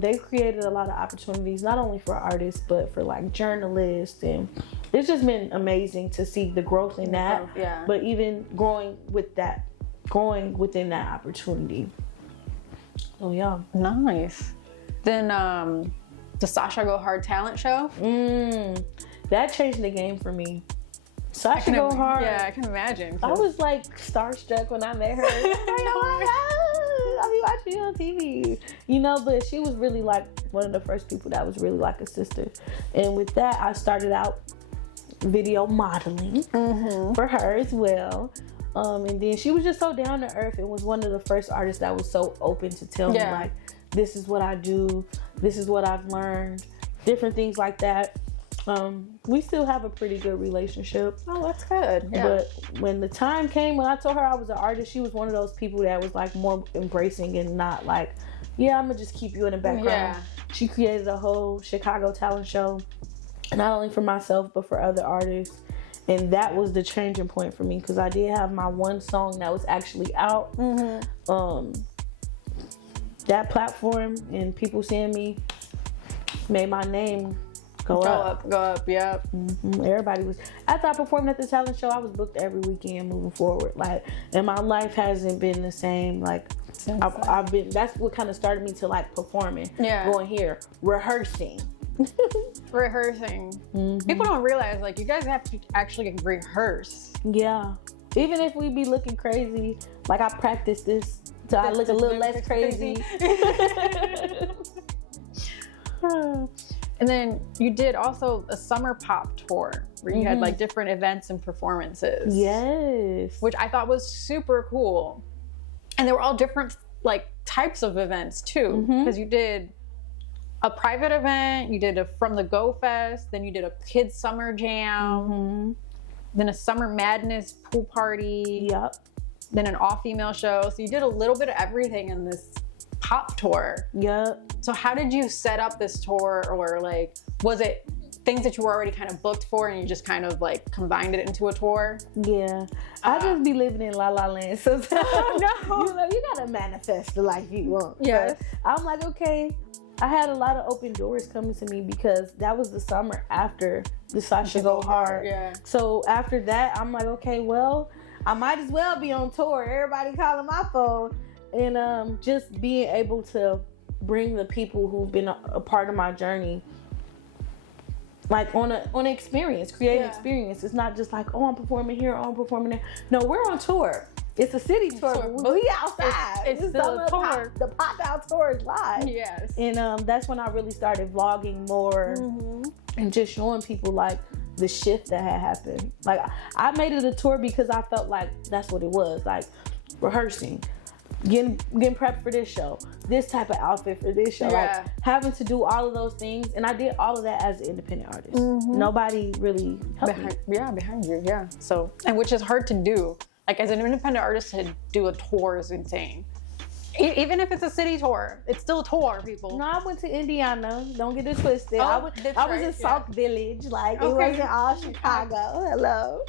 They've created a lot of opportunities, not only for artists, but for like journalists. And it's just been amazing to see the growth in that. Yeah. But even growing within that opportunity. Oh, yeah. Nice. Then the Sasha Go Hard talent show. That changed the game for me. Sasha Go Hard. Yeah, I can imagine. I was like starstruck when I met her. I was like, oh my God, I'll be watching you on TV. You know, but she was really like one of the first people that was really like a sister. And with that, I started out video modeling for her as well. And then she was just so down to earth and was one of the first artists that was so open to tell me like, this is what I do, this is what I've learned, different things like that. We still have a pretty good relationship. Oh, that's good. Yeah. But when the time came, when I told her I was an artist, she was one of those people that was like more embracing and not like, yeah, I'm gonna just keep you in the background. Yeah. She created a whole Chicago talent show, not only for myself, but for other artists. And that was the changing point for me, because I did have my one song that was actually out. That platform and people seeing me made my name go up. Yeah. Everybody was, after I performed at the talent show, I was booked every weekend moving forward. Like, and my life hasn't been the same. Like, I've been, that's what kind of started me to like performing. Yeah. Going here, rehearsing. People don't realize, like, you guys have to actually rehearse. Yeah. Even if we be looking crazy, like I practice this so I look a little less crazy. And then you did also a summer pop tour where you had like different events and performances. Yes. Which I thought was super cool. And they were all different like types of events too. Because you did a private event, you did a From the Go Fest, then you did a kids summer jam, then a summer madness pool party, then an all-female show. So you did a little bit of everything in this pop tour. So how did you set up this tour, or like was it things that you were already kind of booked for and you just kind of like combined it into a tour? I just be living in La La Land. So you gotta manifest the life you want. Yes. So I'm like, okay, I had a lot of open doors coming to me because that was the summer after the Sasha Go Hard. Yeah. So after that, I'm like, okay, well, I might as well be on tour. Everybody calling my phone. And just being able to bring the people who've been a part of my journey, like on an experience, create an experience. It's not just like, oh, I'm performing here, oh, I'm performing there. No, we're on tour. It's a city tour. We outside. It's still a tour. The pop out tour is live. Yes. And that's when I really started vlogging more and just showing people like the shift that had happened. Like I made it a tour because I felt like that's what it was, like rehearsing, getting prepped for this show, this type of outfit for this show, like having to do all of those things. And I did all of that as an independent artist. Nobody really helped me. Behind you. So, and which is hard to do. Like as an independent artist, to do a tour is insane. Even if it's a city tour, it's still a tour, people. No, I went to Indiana. Don't get it twisted. Oh, I was in South Village. Like, it wasn't all Chicago. Hello.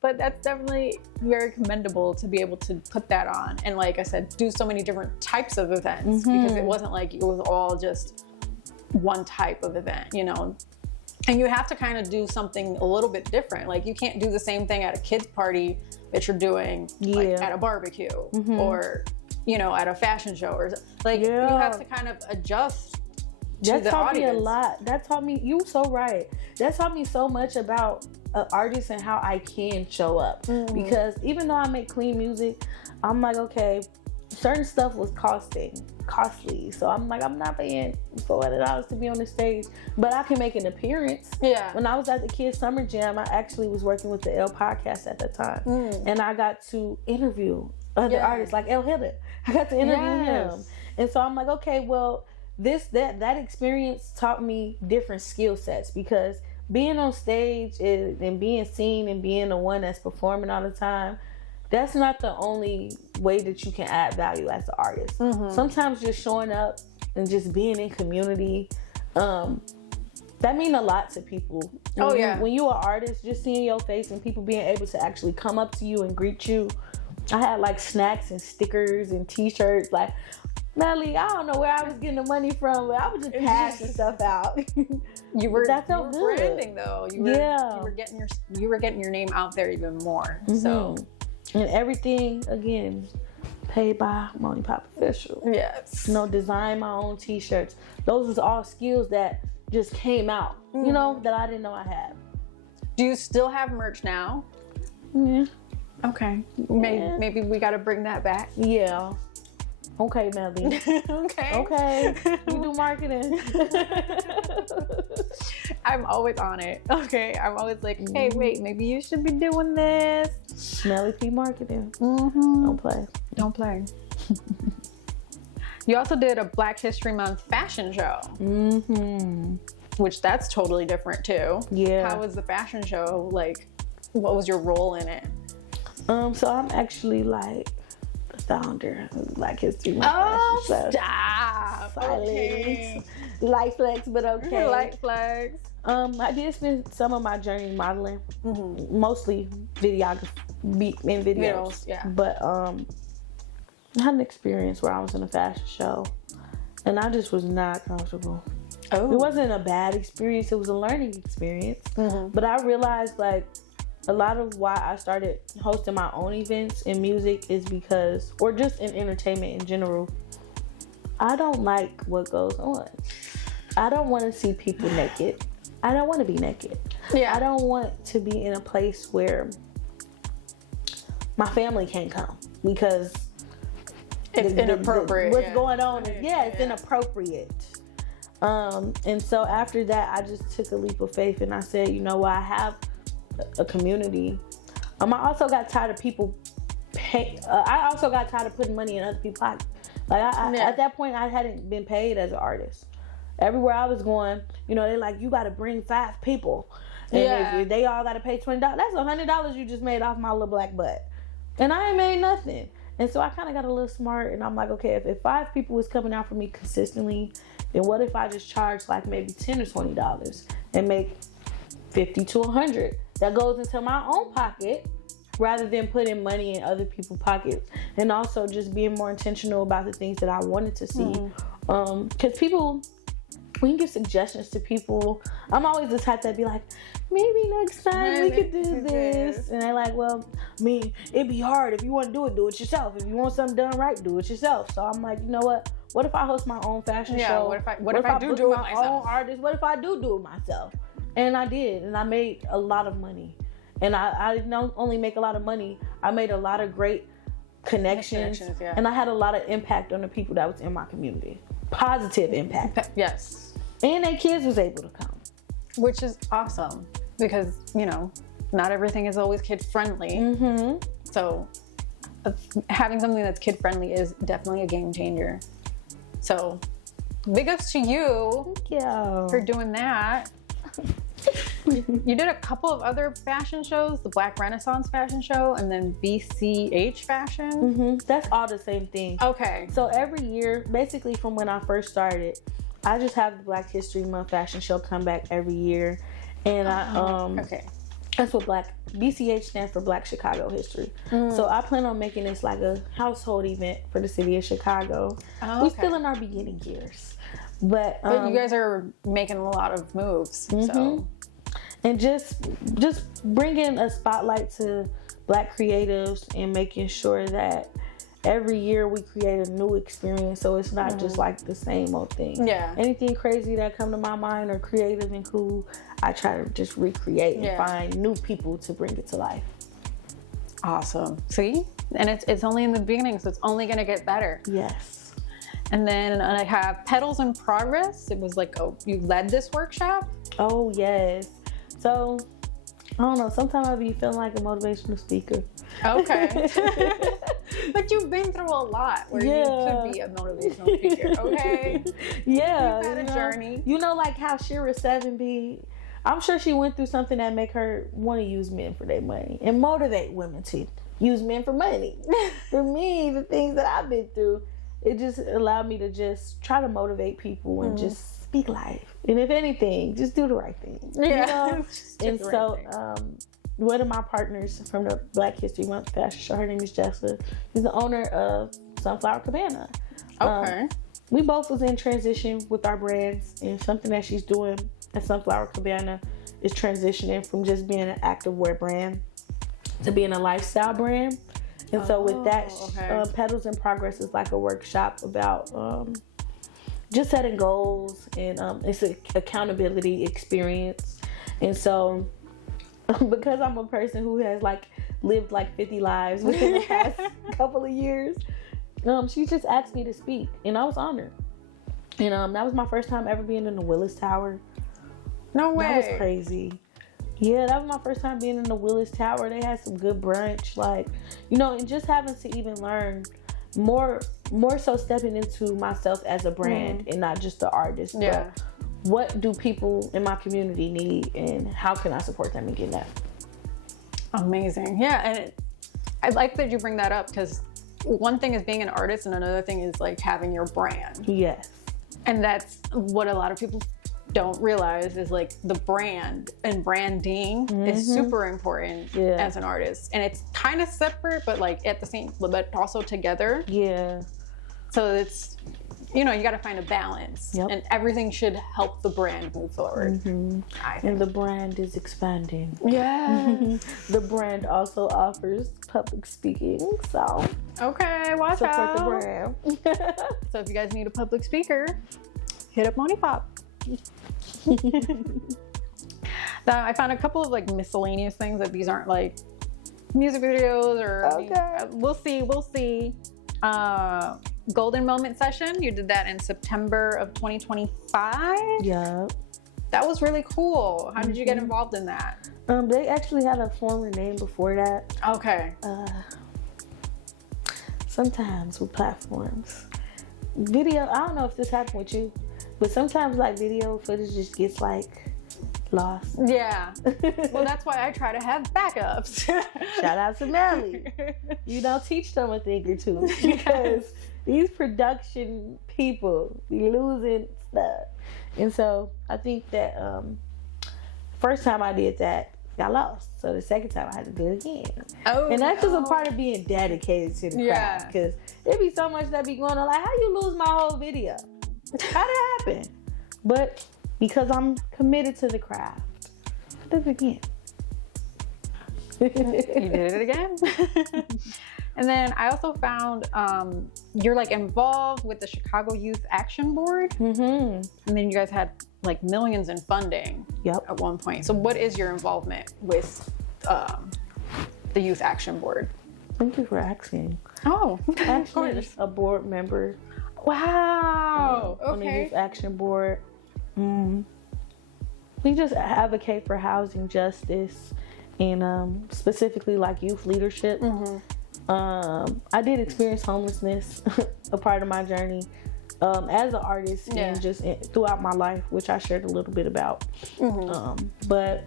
But that's definitely very commendable to be able to put that on. And like I said, do so many different types of events because it wasn't like it was all just one type of event, you know? And you have to kind of do something a little bit different. Like you can't do the same thing at a kid's party that you're doing like at a barbecue or, you know, at a fashion show or like you have to kind of adjust to that the taught audience. me a lot. That taught me, you so right. That taught me so much about an artist and how I can show up. Because even though I make clean music, I'm like, okay, certain stuff was costly. So I'm like, I'm not paying $400 to be on the stage, but I can make an appearance. When I was at the Kids Summer Jam, I actually was working with the L Podcast at that time. And I got to interview other artists like El Hitter. I got to interview him. And so I'm like, okay, well, that experience taught me different skill sets, because being on stage and being seen and being the one that's performing all the time, that's not the only way that you can add value as an artist. Sometimes just showing up and just being in community, that mean a lot to people. When you are an artist, just seeing your face and people being able to actually come up to you and greet you. I had like snacks and stickers and t-shirts. Like, Melly, I don't know where I was getting the money from, but I was just passing stuff out. That felt good. Branding though. You were getting your name out there even more. So, and everything again paid by Mony Pop Official. Yes. Design my own t-shirts. Those was all skills that just came out, that I didn't know I had. Do you still have merch now? Yeah. Okay. Maybe we got to bring that back. Yeah. Okay, Melly. Okay. You do marketing. I'm always on it. Okay. I'm always like, hey, wait, maybe you should be doing this. Melly P marketing. Don't play. You also did a Black History Month fashion show. Which that's totally different too. Yeah. How was the fashion show? Like, what was your role in it? So I'm actually like the founder of Black History Month fashion show. Stop. Okay. Light flex, but okay. Light flex. I did spend some of my journey modeling, mostly videography and videos. Yeah. But I had an experience where I was in a fashion show, and I just was not comfortable. Oh. It wasn't a bad experience; it was a learning experience. But I realized like a lot of why I started hosting my own events in music is because, or just in entertainment in general, I don't like what goes on. I don't want to see people naked. I don't want to be naked. Yeah. I don't want to be in a place where my family can't come because it's inappropriate. What's going on is, it's inappropriate. And so after that, I just took a leap of faith and I said, you know what, I have a community. I also got tired of people I also got tired of putting money in other people's pockets. Like at that point, I hadn't been paid as an artist. Everywhere I was going, they're like, you got to bring 5 people. And if they all got to pay $20. That's $100 you just made off my little black butt. And I ain't made nothing. And so I kind of got a little smart and I'm like, okay, if 5 people was coming out for me consistently, then what if I just charge like maybe $10 or $20 and make $50 to $100 that goes into my own pocket rather than putting money in other people's pockets, and also just being more intentional about the things that I wanted to see. Because people, we can give suggestions to people. I'm always the type that be like, maybe next time we could do this. And they're like, well, I mean, it'd be hard. If you want to do it yourself. If you want something done right, do it yourself. So I'm like, you know what? What if I host my own fashion show? What if I do it my myself? Own artist? What if I do it myself? And I did. And I made a lot of money. And I didn't only make a lot of money. I made a lot of great connections. And I had a lot of impact on the people that was in my community. Positive impact. Yes. And their kids was able to come. Which is awesome. Because, not everything is always kid friendly. So having something that's kid friendly is definitely a game changer. So big ups to you. Thank you for doing that. You did a couple of other fashion shows, the Black Renaissance Fashion Show and then BCH Fashion. That's all the same thing. Okay. So every year, basically from when I first started, I just have the Black History Month fashion show come back every year. And that's what BCH stands for Black Chicago History. So I plan on making this like a household event for the city of Chicago. We're still in our beginning years. But you guys are making a lot of moves. So. And just bringing a spotlight to Black creatives and making sure that every year we create a new experience, so it's not just like the same old thing. Yeah. Anything crazy that come to my mind or creative and cool, I try to just recreate and find new people to bring it to life. Awesome. See? And it's only in the beginning, so it's only going to get better. Yes. And then I have Petals in Progress. It was like, you led this workshop? Oh, yes. So, I don't know. Sometimes I be feeling like a motivational speaker. Okay. But you've been through a lot where you could be a motivational speaker, okay? Yeah. You've had a journey. Like how Shira 7 be. I'm sure she went through something that make her want to use men for their money and motivate women to use men for money. For me, the things that I've been through, it just allowed me to just try to motivate people and just speak life. And if anything, just do the right thing. Yeah. You know? And so, one of my partners from the Black History Month fashion show, her name is Jessa. She's the owner of Sunflower Cabana. Okay. We both was in transition with our brands, and something that she's doing at Sunflower Cabana is transitioning from just being an activewear brand to being a lifestyle brand. And so with that, Petals in Progress is like a workshop about just setting goals, and it's an accountability experience. And so because I'm a person who has like lived like 50 lives within the past couple of years, she just asked me to speak, and I was honored. And that was my first time ever being in the Willis Tower. No way. That was crazy. Yeah, that was my first time being in the Willis Tower. They had some good brunch, like, you know, and just having to even learn more so stepping into myself as a brand and not just the artist. Yeah. But what do people in my community need, and how can I support them in getting that? Amazing. Yeah, and I like that you bring that up, because one thing is being an artist and another thing is like having your brand. Yes. And that's what a lot of people don't realize, is like the brand and branding is super important as an artist. And it's kind of separate, but like at the same, but also together. Yeah. So it's, you know, you got to find a balance, and everything should help the brand move forward. And the brand is expanding. Yeah. The brand also offers public speaking, so Okay, watch support out. the brand. So if you guys need a public speaker, hit up Mony Pop. Now, I found a couple of like miscellaneous things, that these aren't like music videos or we'll see. Golden Moment Session, you did that in September of 2025. Yeah. That was really cool. How did you get involved in that? They actually had a former name before that. Okay. Sometimes with platforms, video, I don't know if this happened with you, but sometimes like video footage just gets like lost. Yeah. Well, that's why I try to have backups. Shout out to Melly. You know, teach them a thing or two, because these production people be losing stuff. And so I think that first time I did that, got lost. So the second time I had to do it again. Oh, and that's just a part of being dedicated to the craft, because it be so much that be going on. Like, how you lose my whole video? How did it happen? But because I'm committed to the craft, I did it again. You did it again. And then I also found you're like involved with the Chicago Youth Action Board. And then you guys had like millions in funding at one point. So what is your involvement with the Youth Action Board? Thank you for asking. Oh, actually, a board member. Wow. On the Youth Action Board. We just advocate for housing justice and specifically like youth leadership. I did experience homelessness, a part of my journey as an artist and just throughout my life, which I shared a little bit about. But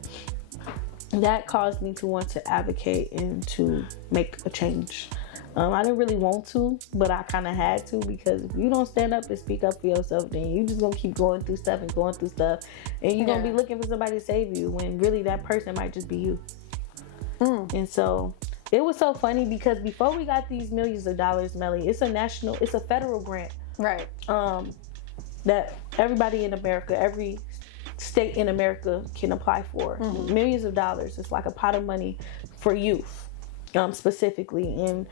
that caused me to want to advocate and to make a change. I didn't really want to, but I kind of had to, because if you don't stand up and speak up for yourself, then you just gonna keep going through stuff, and you're gonna be looking for somebody to save you, when really that person might just be you. And so it was so funny, because before we got these millions of dollars, Melly, it's a federal grant, right? That everybody in America, every state in America can apply for. Millions of dollars. It's like a pot of money for youth, specifically, and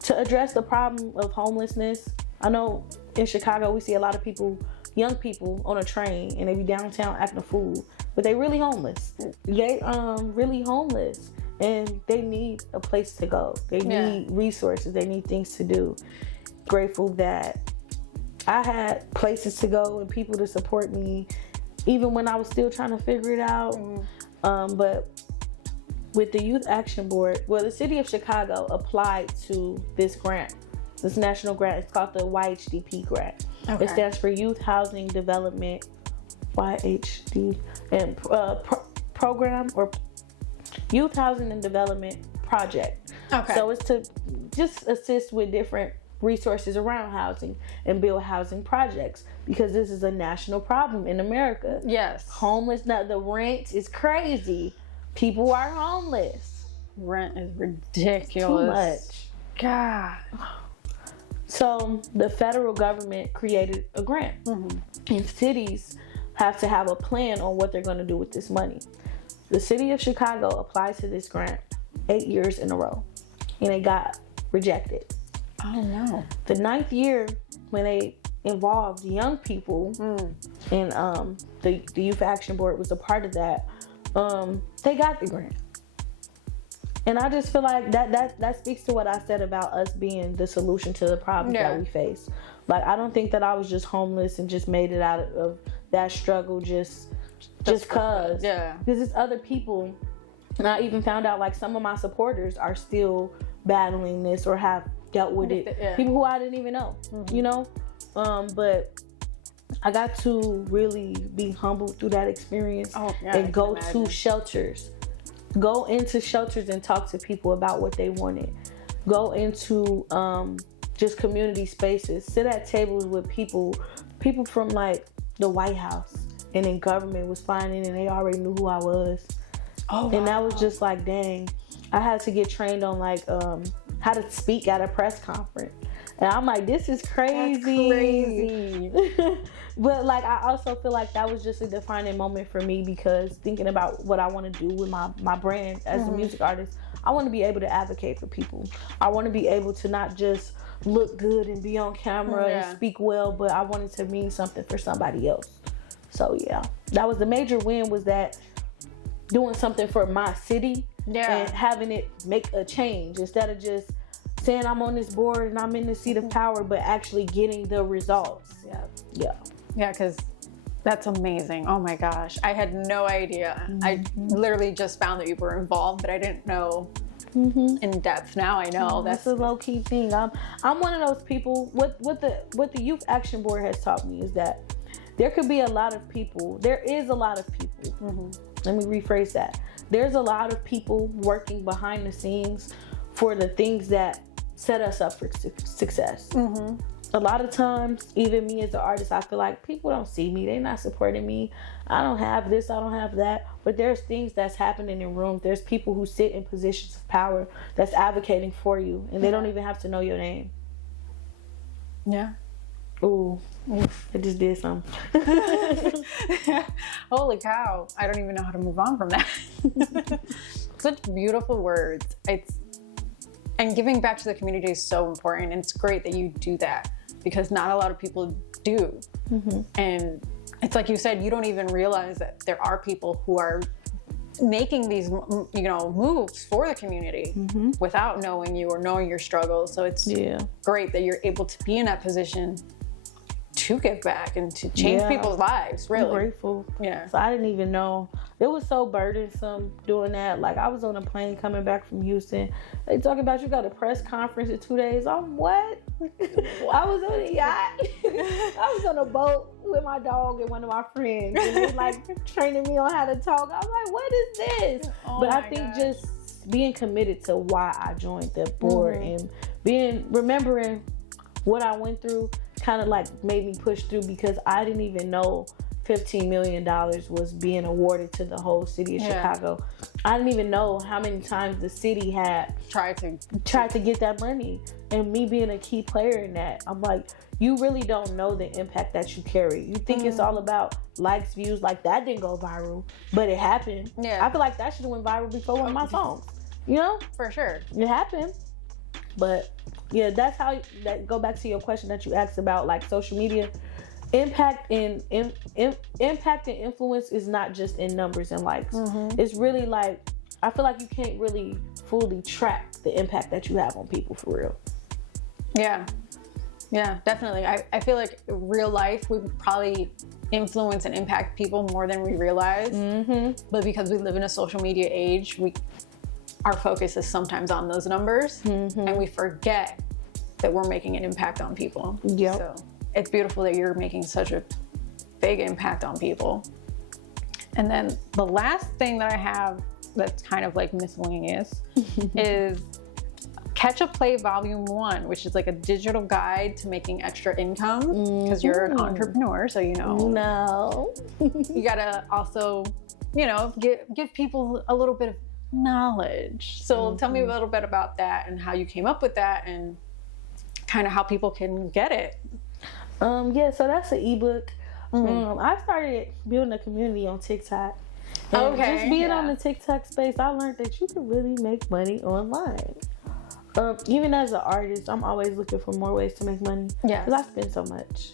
to address the problem of homelessness. I know in Chicago we see a lot of people, young people, on a train, and they be downtown acting a fool, but they really homeless. They really homeless, and they need a place to go. They need resources. They need things to do. Grateful that I had places to go and people to support me, even when I was still trying to figure it out. But with the Youth Action Board, well, the city of Chicago applied to this grant, this national grant. It's called the YHDP grant. It stands for Youth Housing Development, YHD, and program, or Youth Housing and Development Project. So it's to just assist with different resources around housing and build housing projects, because this is a national problem in America. Yes. Homeless, now the rent is crazy. People are homeless. Rent is ridiculous. Too much. God. So the federal government created a grant, and cities have to have a plan on what they're going to do with this money. The city of Chicago applied to this grant 8 years in a row, and it got rejected. Oh no. The 9th year, when they involved young people, and the Youth Action Board was a part of that, they got the grant. And I just feel like that speaks to what I said about us being the solution to the problems that we face. Like, I don't think that I was just homeless and just made it out of that struggle just cause. Yeah. Because it's other people. And I even found out, like, some of my supporters are still battling this or have dealt with it. Yeah. People who I didn't even know, you know? But I got to really be humbled through that experience and go to shelters. Go into shelters and talk to people about what they wanted. Go into just community spaces. Sit at tables with people from like the White House and in government was finding, and they already knew who I was. Oh, wow. And that was just like, dang. I had to get trained on like how to speak at a press conference. And I'm like, this is crazy. That's crazy. But like, I also feel like that was just a defining moment for me, because thinking about what I want to do with my brand as a music artist, I want to be able to advocate for people. I want to be able to not just look good and be on camera and speak well, but I wanted to mean something for somebody else. So yeah, that was the major win, was that doing something for my city and having it make a change, instead of just saying I'm on this board and I'm in the seat of power, but actually getting the results. Yeah, because that's amazing. Oh my gosh, I had no idea. I literally just found that you were involved, but I didn't know in depth. Now I know. That's a low-key thing. I'm one of those people. What the Youth Action Board has taught me is that there could be a lot of people. There is a lot of people. Let me rephrase that. There's a lot of people working behind the scenes for the things that set us up for success. A lot of times, even me as an artist, I feel like people don't see me. They're not supporting me. I don't have this, I don't have that. But there's things that's happening in rooms. There's people who sit in positions of power that's advocating for you, and they don't even have to know your name. Yeah. Ooh, I just did something. Holy cow. I don't even know how to move on from that. Such beautiful words. And giving back to the community is so important. And it's great that you do that, because not a lot of people do. And it's like you said, you don't even realize that there are people who are making these, moves for the community without knowing you or knowing your struggles. So it's great that you're able to be in that position to give back and to change people's lives, really. I'm grateful. Yeah. So I didn't even know. It was so burdensome doing that. Like, I was on a plane coming back from Houston. They talking about you got a press conference in 2 days. I'm what? I was on a yacht. I was on a boat with my dog and one of my friends. And they like training me on how to talk. I was like, what is this? But I think just being committed to why I joined the board and remembering what I went through kind of like made me push through, because I didn't even know $15 million was being awarded to the whole city of Chicago. I didn't even know how many times the city had tried to get that money, and me being a key player in that. I'm like, you really don't know the impact that you carry. You think it's all about likes, views. Like, that didn't go viral, but it happened. I feel like that should have went viral before one of my songs. You know? For sure. It happened. But yeah, that's how that go back to your question that you asked about like social media. Impact and influence is not just in numbers and likes. It's really like, I feel like you can't really fully track the impact that you have on people, for real. Yeah, definitely. I feel like real life, we probably influence and impact people more than we realize. But because we live in a social media age, our focus is sometimes on those numbers, and we forget that we're making an impact on people. So it's beautiful that you're making such a big impact on people. And then the last thing that I have that's kind of like miscellaneous is Catch a Play Volume 1, which is like a digital guide to making extra income, because you're an entrepreneur, so you know. No. You gotta also, you know, give people a little bit of knowledge. So tell me a little bit about that and how you came up with that and kind of how people can get it. Yeah, so that's an ebook. I started building a community on TikTok. And just being on the TikTok space, I learned that you can really make money online. Even as an artist, I'm always looking for more ways to make money. Yeah, because I spend so much.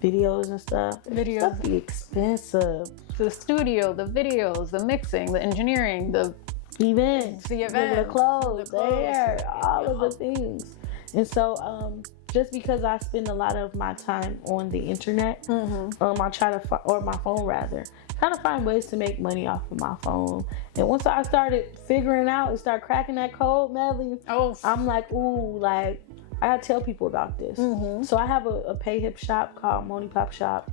Videos and stuff. Stuff be expensive. The studio, the videos, the mixing, the engineering, the events, the clothes, the hair, all of the things. And so, just because I spend a lot of my time on the internet, I try to, or my phone rather, trying to find ways to make money off of my phone. And once I started figuring out and start cracking that code, Melly, I'm like, ooh, like, I gotta tell people about this. So I have a pay hip shop called Mony Pop Shop.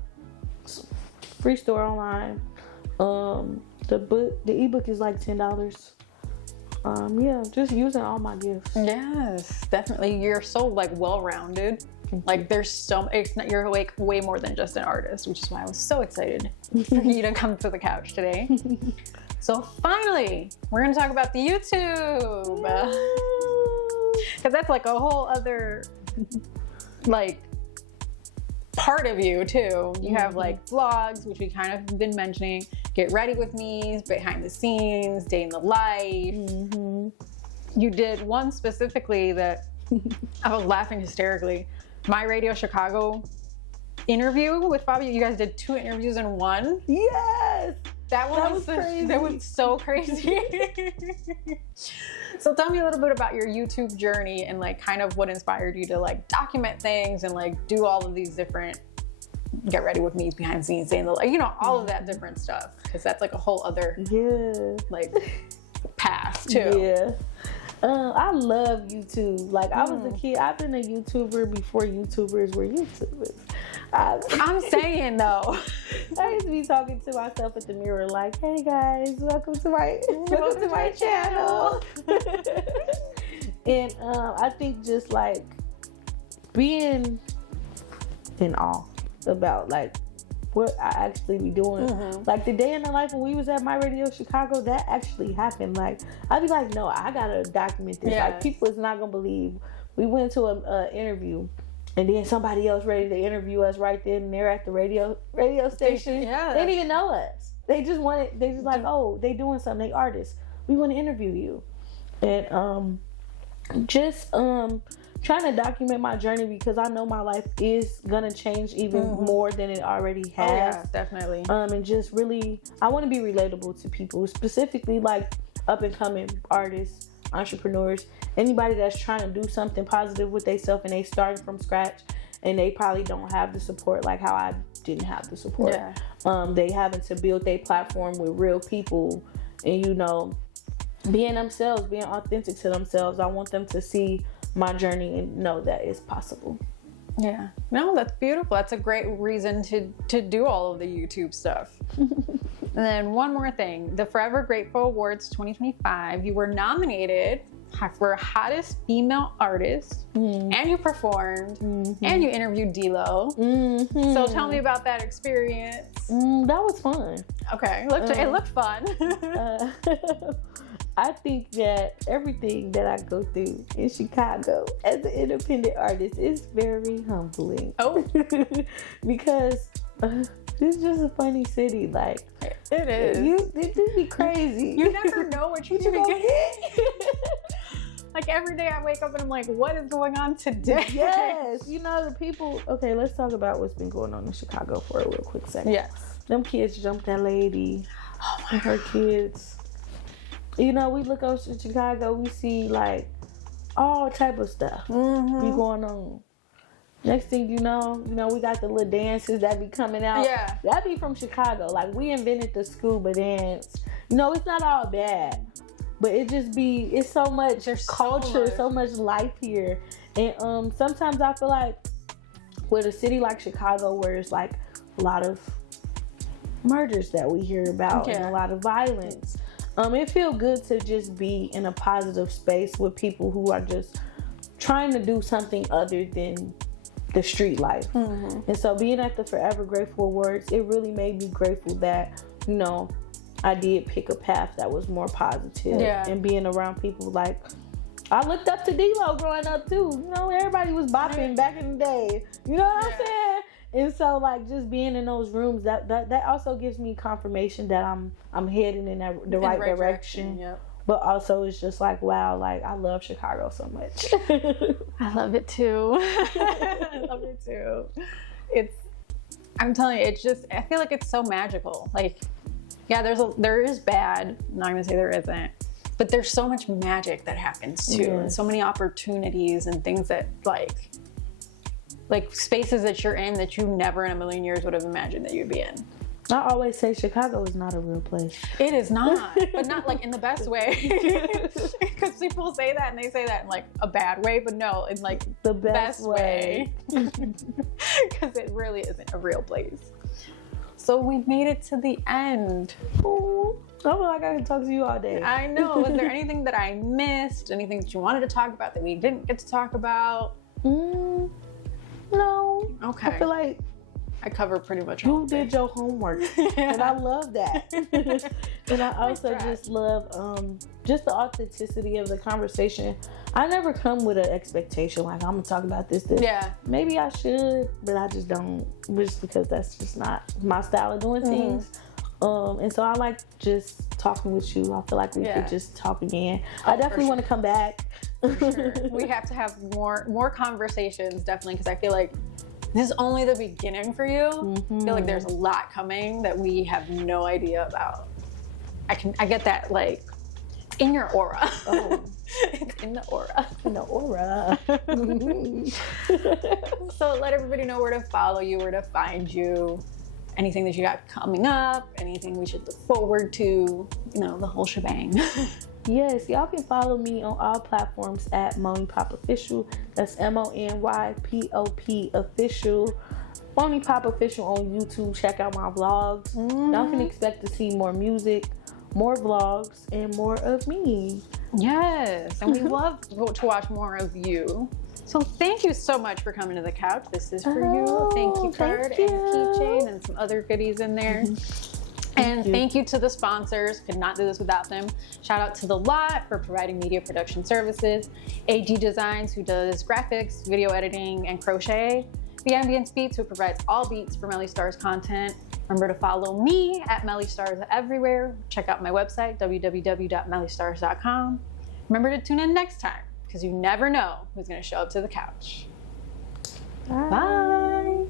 Free store online. The ebook is like $10. Yeah, just using all my gifts. Yes, definitely. You're so like well-rounded. Like there's so, you're like way more than just an artist, which is why I was so excited for you to come to the couch today. So finally, we're gonna talk about the YouTube. Because that's like a whole other like part of you too. You have like vlogs, which we kind of have been mentioning, Get Ready With Me, behind the scenes, day in the life. You did one specifically that I was laughing hysterically. My Radio Chicago interview with Bobby. You guys did 2 interviews in one. Yes, that was crazy. That was so crazy. So tell me a little bit about your YouTube journey and like kind of what inspired you to like document things and like do all of these different Get Ready With Me, behind the scenes, saying like, you know, all of that different stuff, because that's like a whole other like path too. Yeah. I love YouTube. Like I was a kid. I've been a YouTuber before YouTubers were YouTubers. I'm saying though, I used to be talking to myself at the mirror like, "Hey guys, welcome to my channel." And I think just like being in awe about like what I actually be doing. Like the day in the life when we was at My Radio Chicago, that actually happened. Like I'd be like, no, I gotta document this. Like people is not gonna believe. We went to an interview, and then somebody else ready to interview us right then and there at the radio station. Yeah, they didn't even know us. They just like, oh, they doing something. They artists. We want to interview you, and trying to document my journey, because I know my life is gonna change even more than it already has. Oh, yeah, definitely. And just really, I want to be relatable to people, specifically like up and coming artists, entrepreneurs, anybody that's trying to do something positive with themselves and they starting from scratch and they probably don't have the support like how I didn't have the support. They having to build their platform with real people and, you know, being themselves, being authentic to themselves. I want them to see my journey and know that it's possible. Yeah, no, that's beautiful. That's a great reason to do all of the YouTube stuff. And then one more thing, the Forever Grateful Awards 2025, you were nominated for Hottest Female Artist, and you performed, and you interviewed D-Lo. So tell me about that experience. That was fun. Okay, it looked fun. I think that everything that I go through in Chicago as an independent artist is very humbling. Oh. Because it's just a funny city. Like, it is. This be crazy. You never know what you can get. Like every day I wake up and I'm like, what is going on today? Yes. You know, the people. Okay, let's talk about what's been going on in Chicago for a real quick second. Yes. Them kids jumped that lady and her kids. You know, we look up to Chicago, we see like all type of stuff be going on. Next thing you know, we got the little dances that be coming out. Yeah. That be from Chicago. Like we invented the scuba dance. You know, it's not all bad, but it's so much culture, so much life here. And sometimes I feel like with a city like Chicago where it's like a lot of murders that we hear about and a lot of violence. It feels good to just be in a positive space with people who are just trying to do something other than the street life. And so being at the Forever Grateful Awards, it really made me grateful that, you know, I did pick a path that was more positive. And being around people like, I looked up to D-Lo growing up too. You know, everybody was bopping back in the day. You know what I'm saying? And so, like, just being in those rooms, that also gives me confirmation that I'm heading in the right direction. But also, it's just like, wow, like, I love Chicago so much. I love it too. I love it too. I'm telling you, it's just, I feel like it's so magical. Like, yeah, there is bad. I'm not gonna say there isn't, but there's so much magic that happens too, and so many opportunities and things that like spaces that you're in that you never in a million years would have imagined that you'd be in. I always say Chicago is not a real place. It is not, but not like in the best way. Because people say that and they say that in like a bad way, but no, in like the best way. Because it really isn't a real place. So we made it to the end. Ooh. I feel like I can talk to you all day. I know. Was there anything that I missed? Anything that you wanted to talk about that we didn't get to talk about? No. Okay. I feel like I covered pretty much you all of did it. your homework, and I love that. And I also just love just the authenticity of the conversation. I never come with an expectation like I'm gonna talk about this. Yeah. Maybe I should, but I just don't, just because that's just not my style of doing things. And so I like just talking with you. I feel like we could just talk again. I definitely want to come back. For sure. We have to have more conversations, definitely, because I feel like this is only the beginning for you. I feel like there's a lot coming that we have no idea about. I get that, like, in your aura. Oh. It's in the aura. In the aura. So let everybody know where to follow you, where to find you, anything that you got coming up, anything we should look forward to, you know, the whole shebang. Yes, y'all can follow me on all platforms at Mony Pop Official. That's MONYPOP Official. Mony Pop Official on YouTube. Check out my vlogs. Y'all can expect to see more music, more vlogs, and more of me. Yes, and we love to watch more of you. So thank you so much for coming to the couch. This is for you. Thank you card and keychain and some other goodies in there. And thank you to the sponsors. Could not do this without them. Shout out to The Lot for providing media production services. AG Designs, who does graphics, video editing, and crochet. The Ambience Beats, who provides all beats for Melly Starz content. Remember to follow me at Melly Starz everywhere. Check out my website, www.mellystarz.com. Remember to tune in next time, because you never know who's going to show up to the couch. Bye.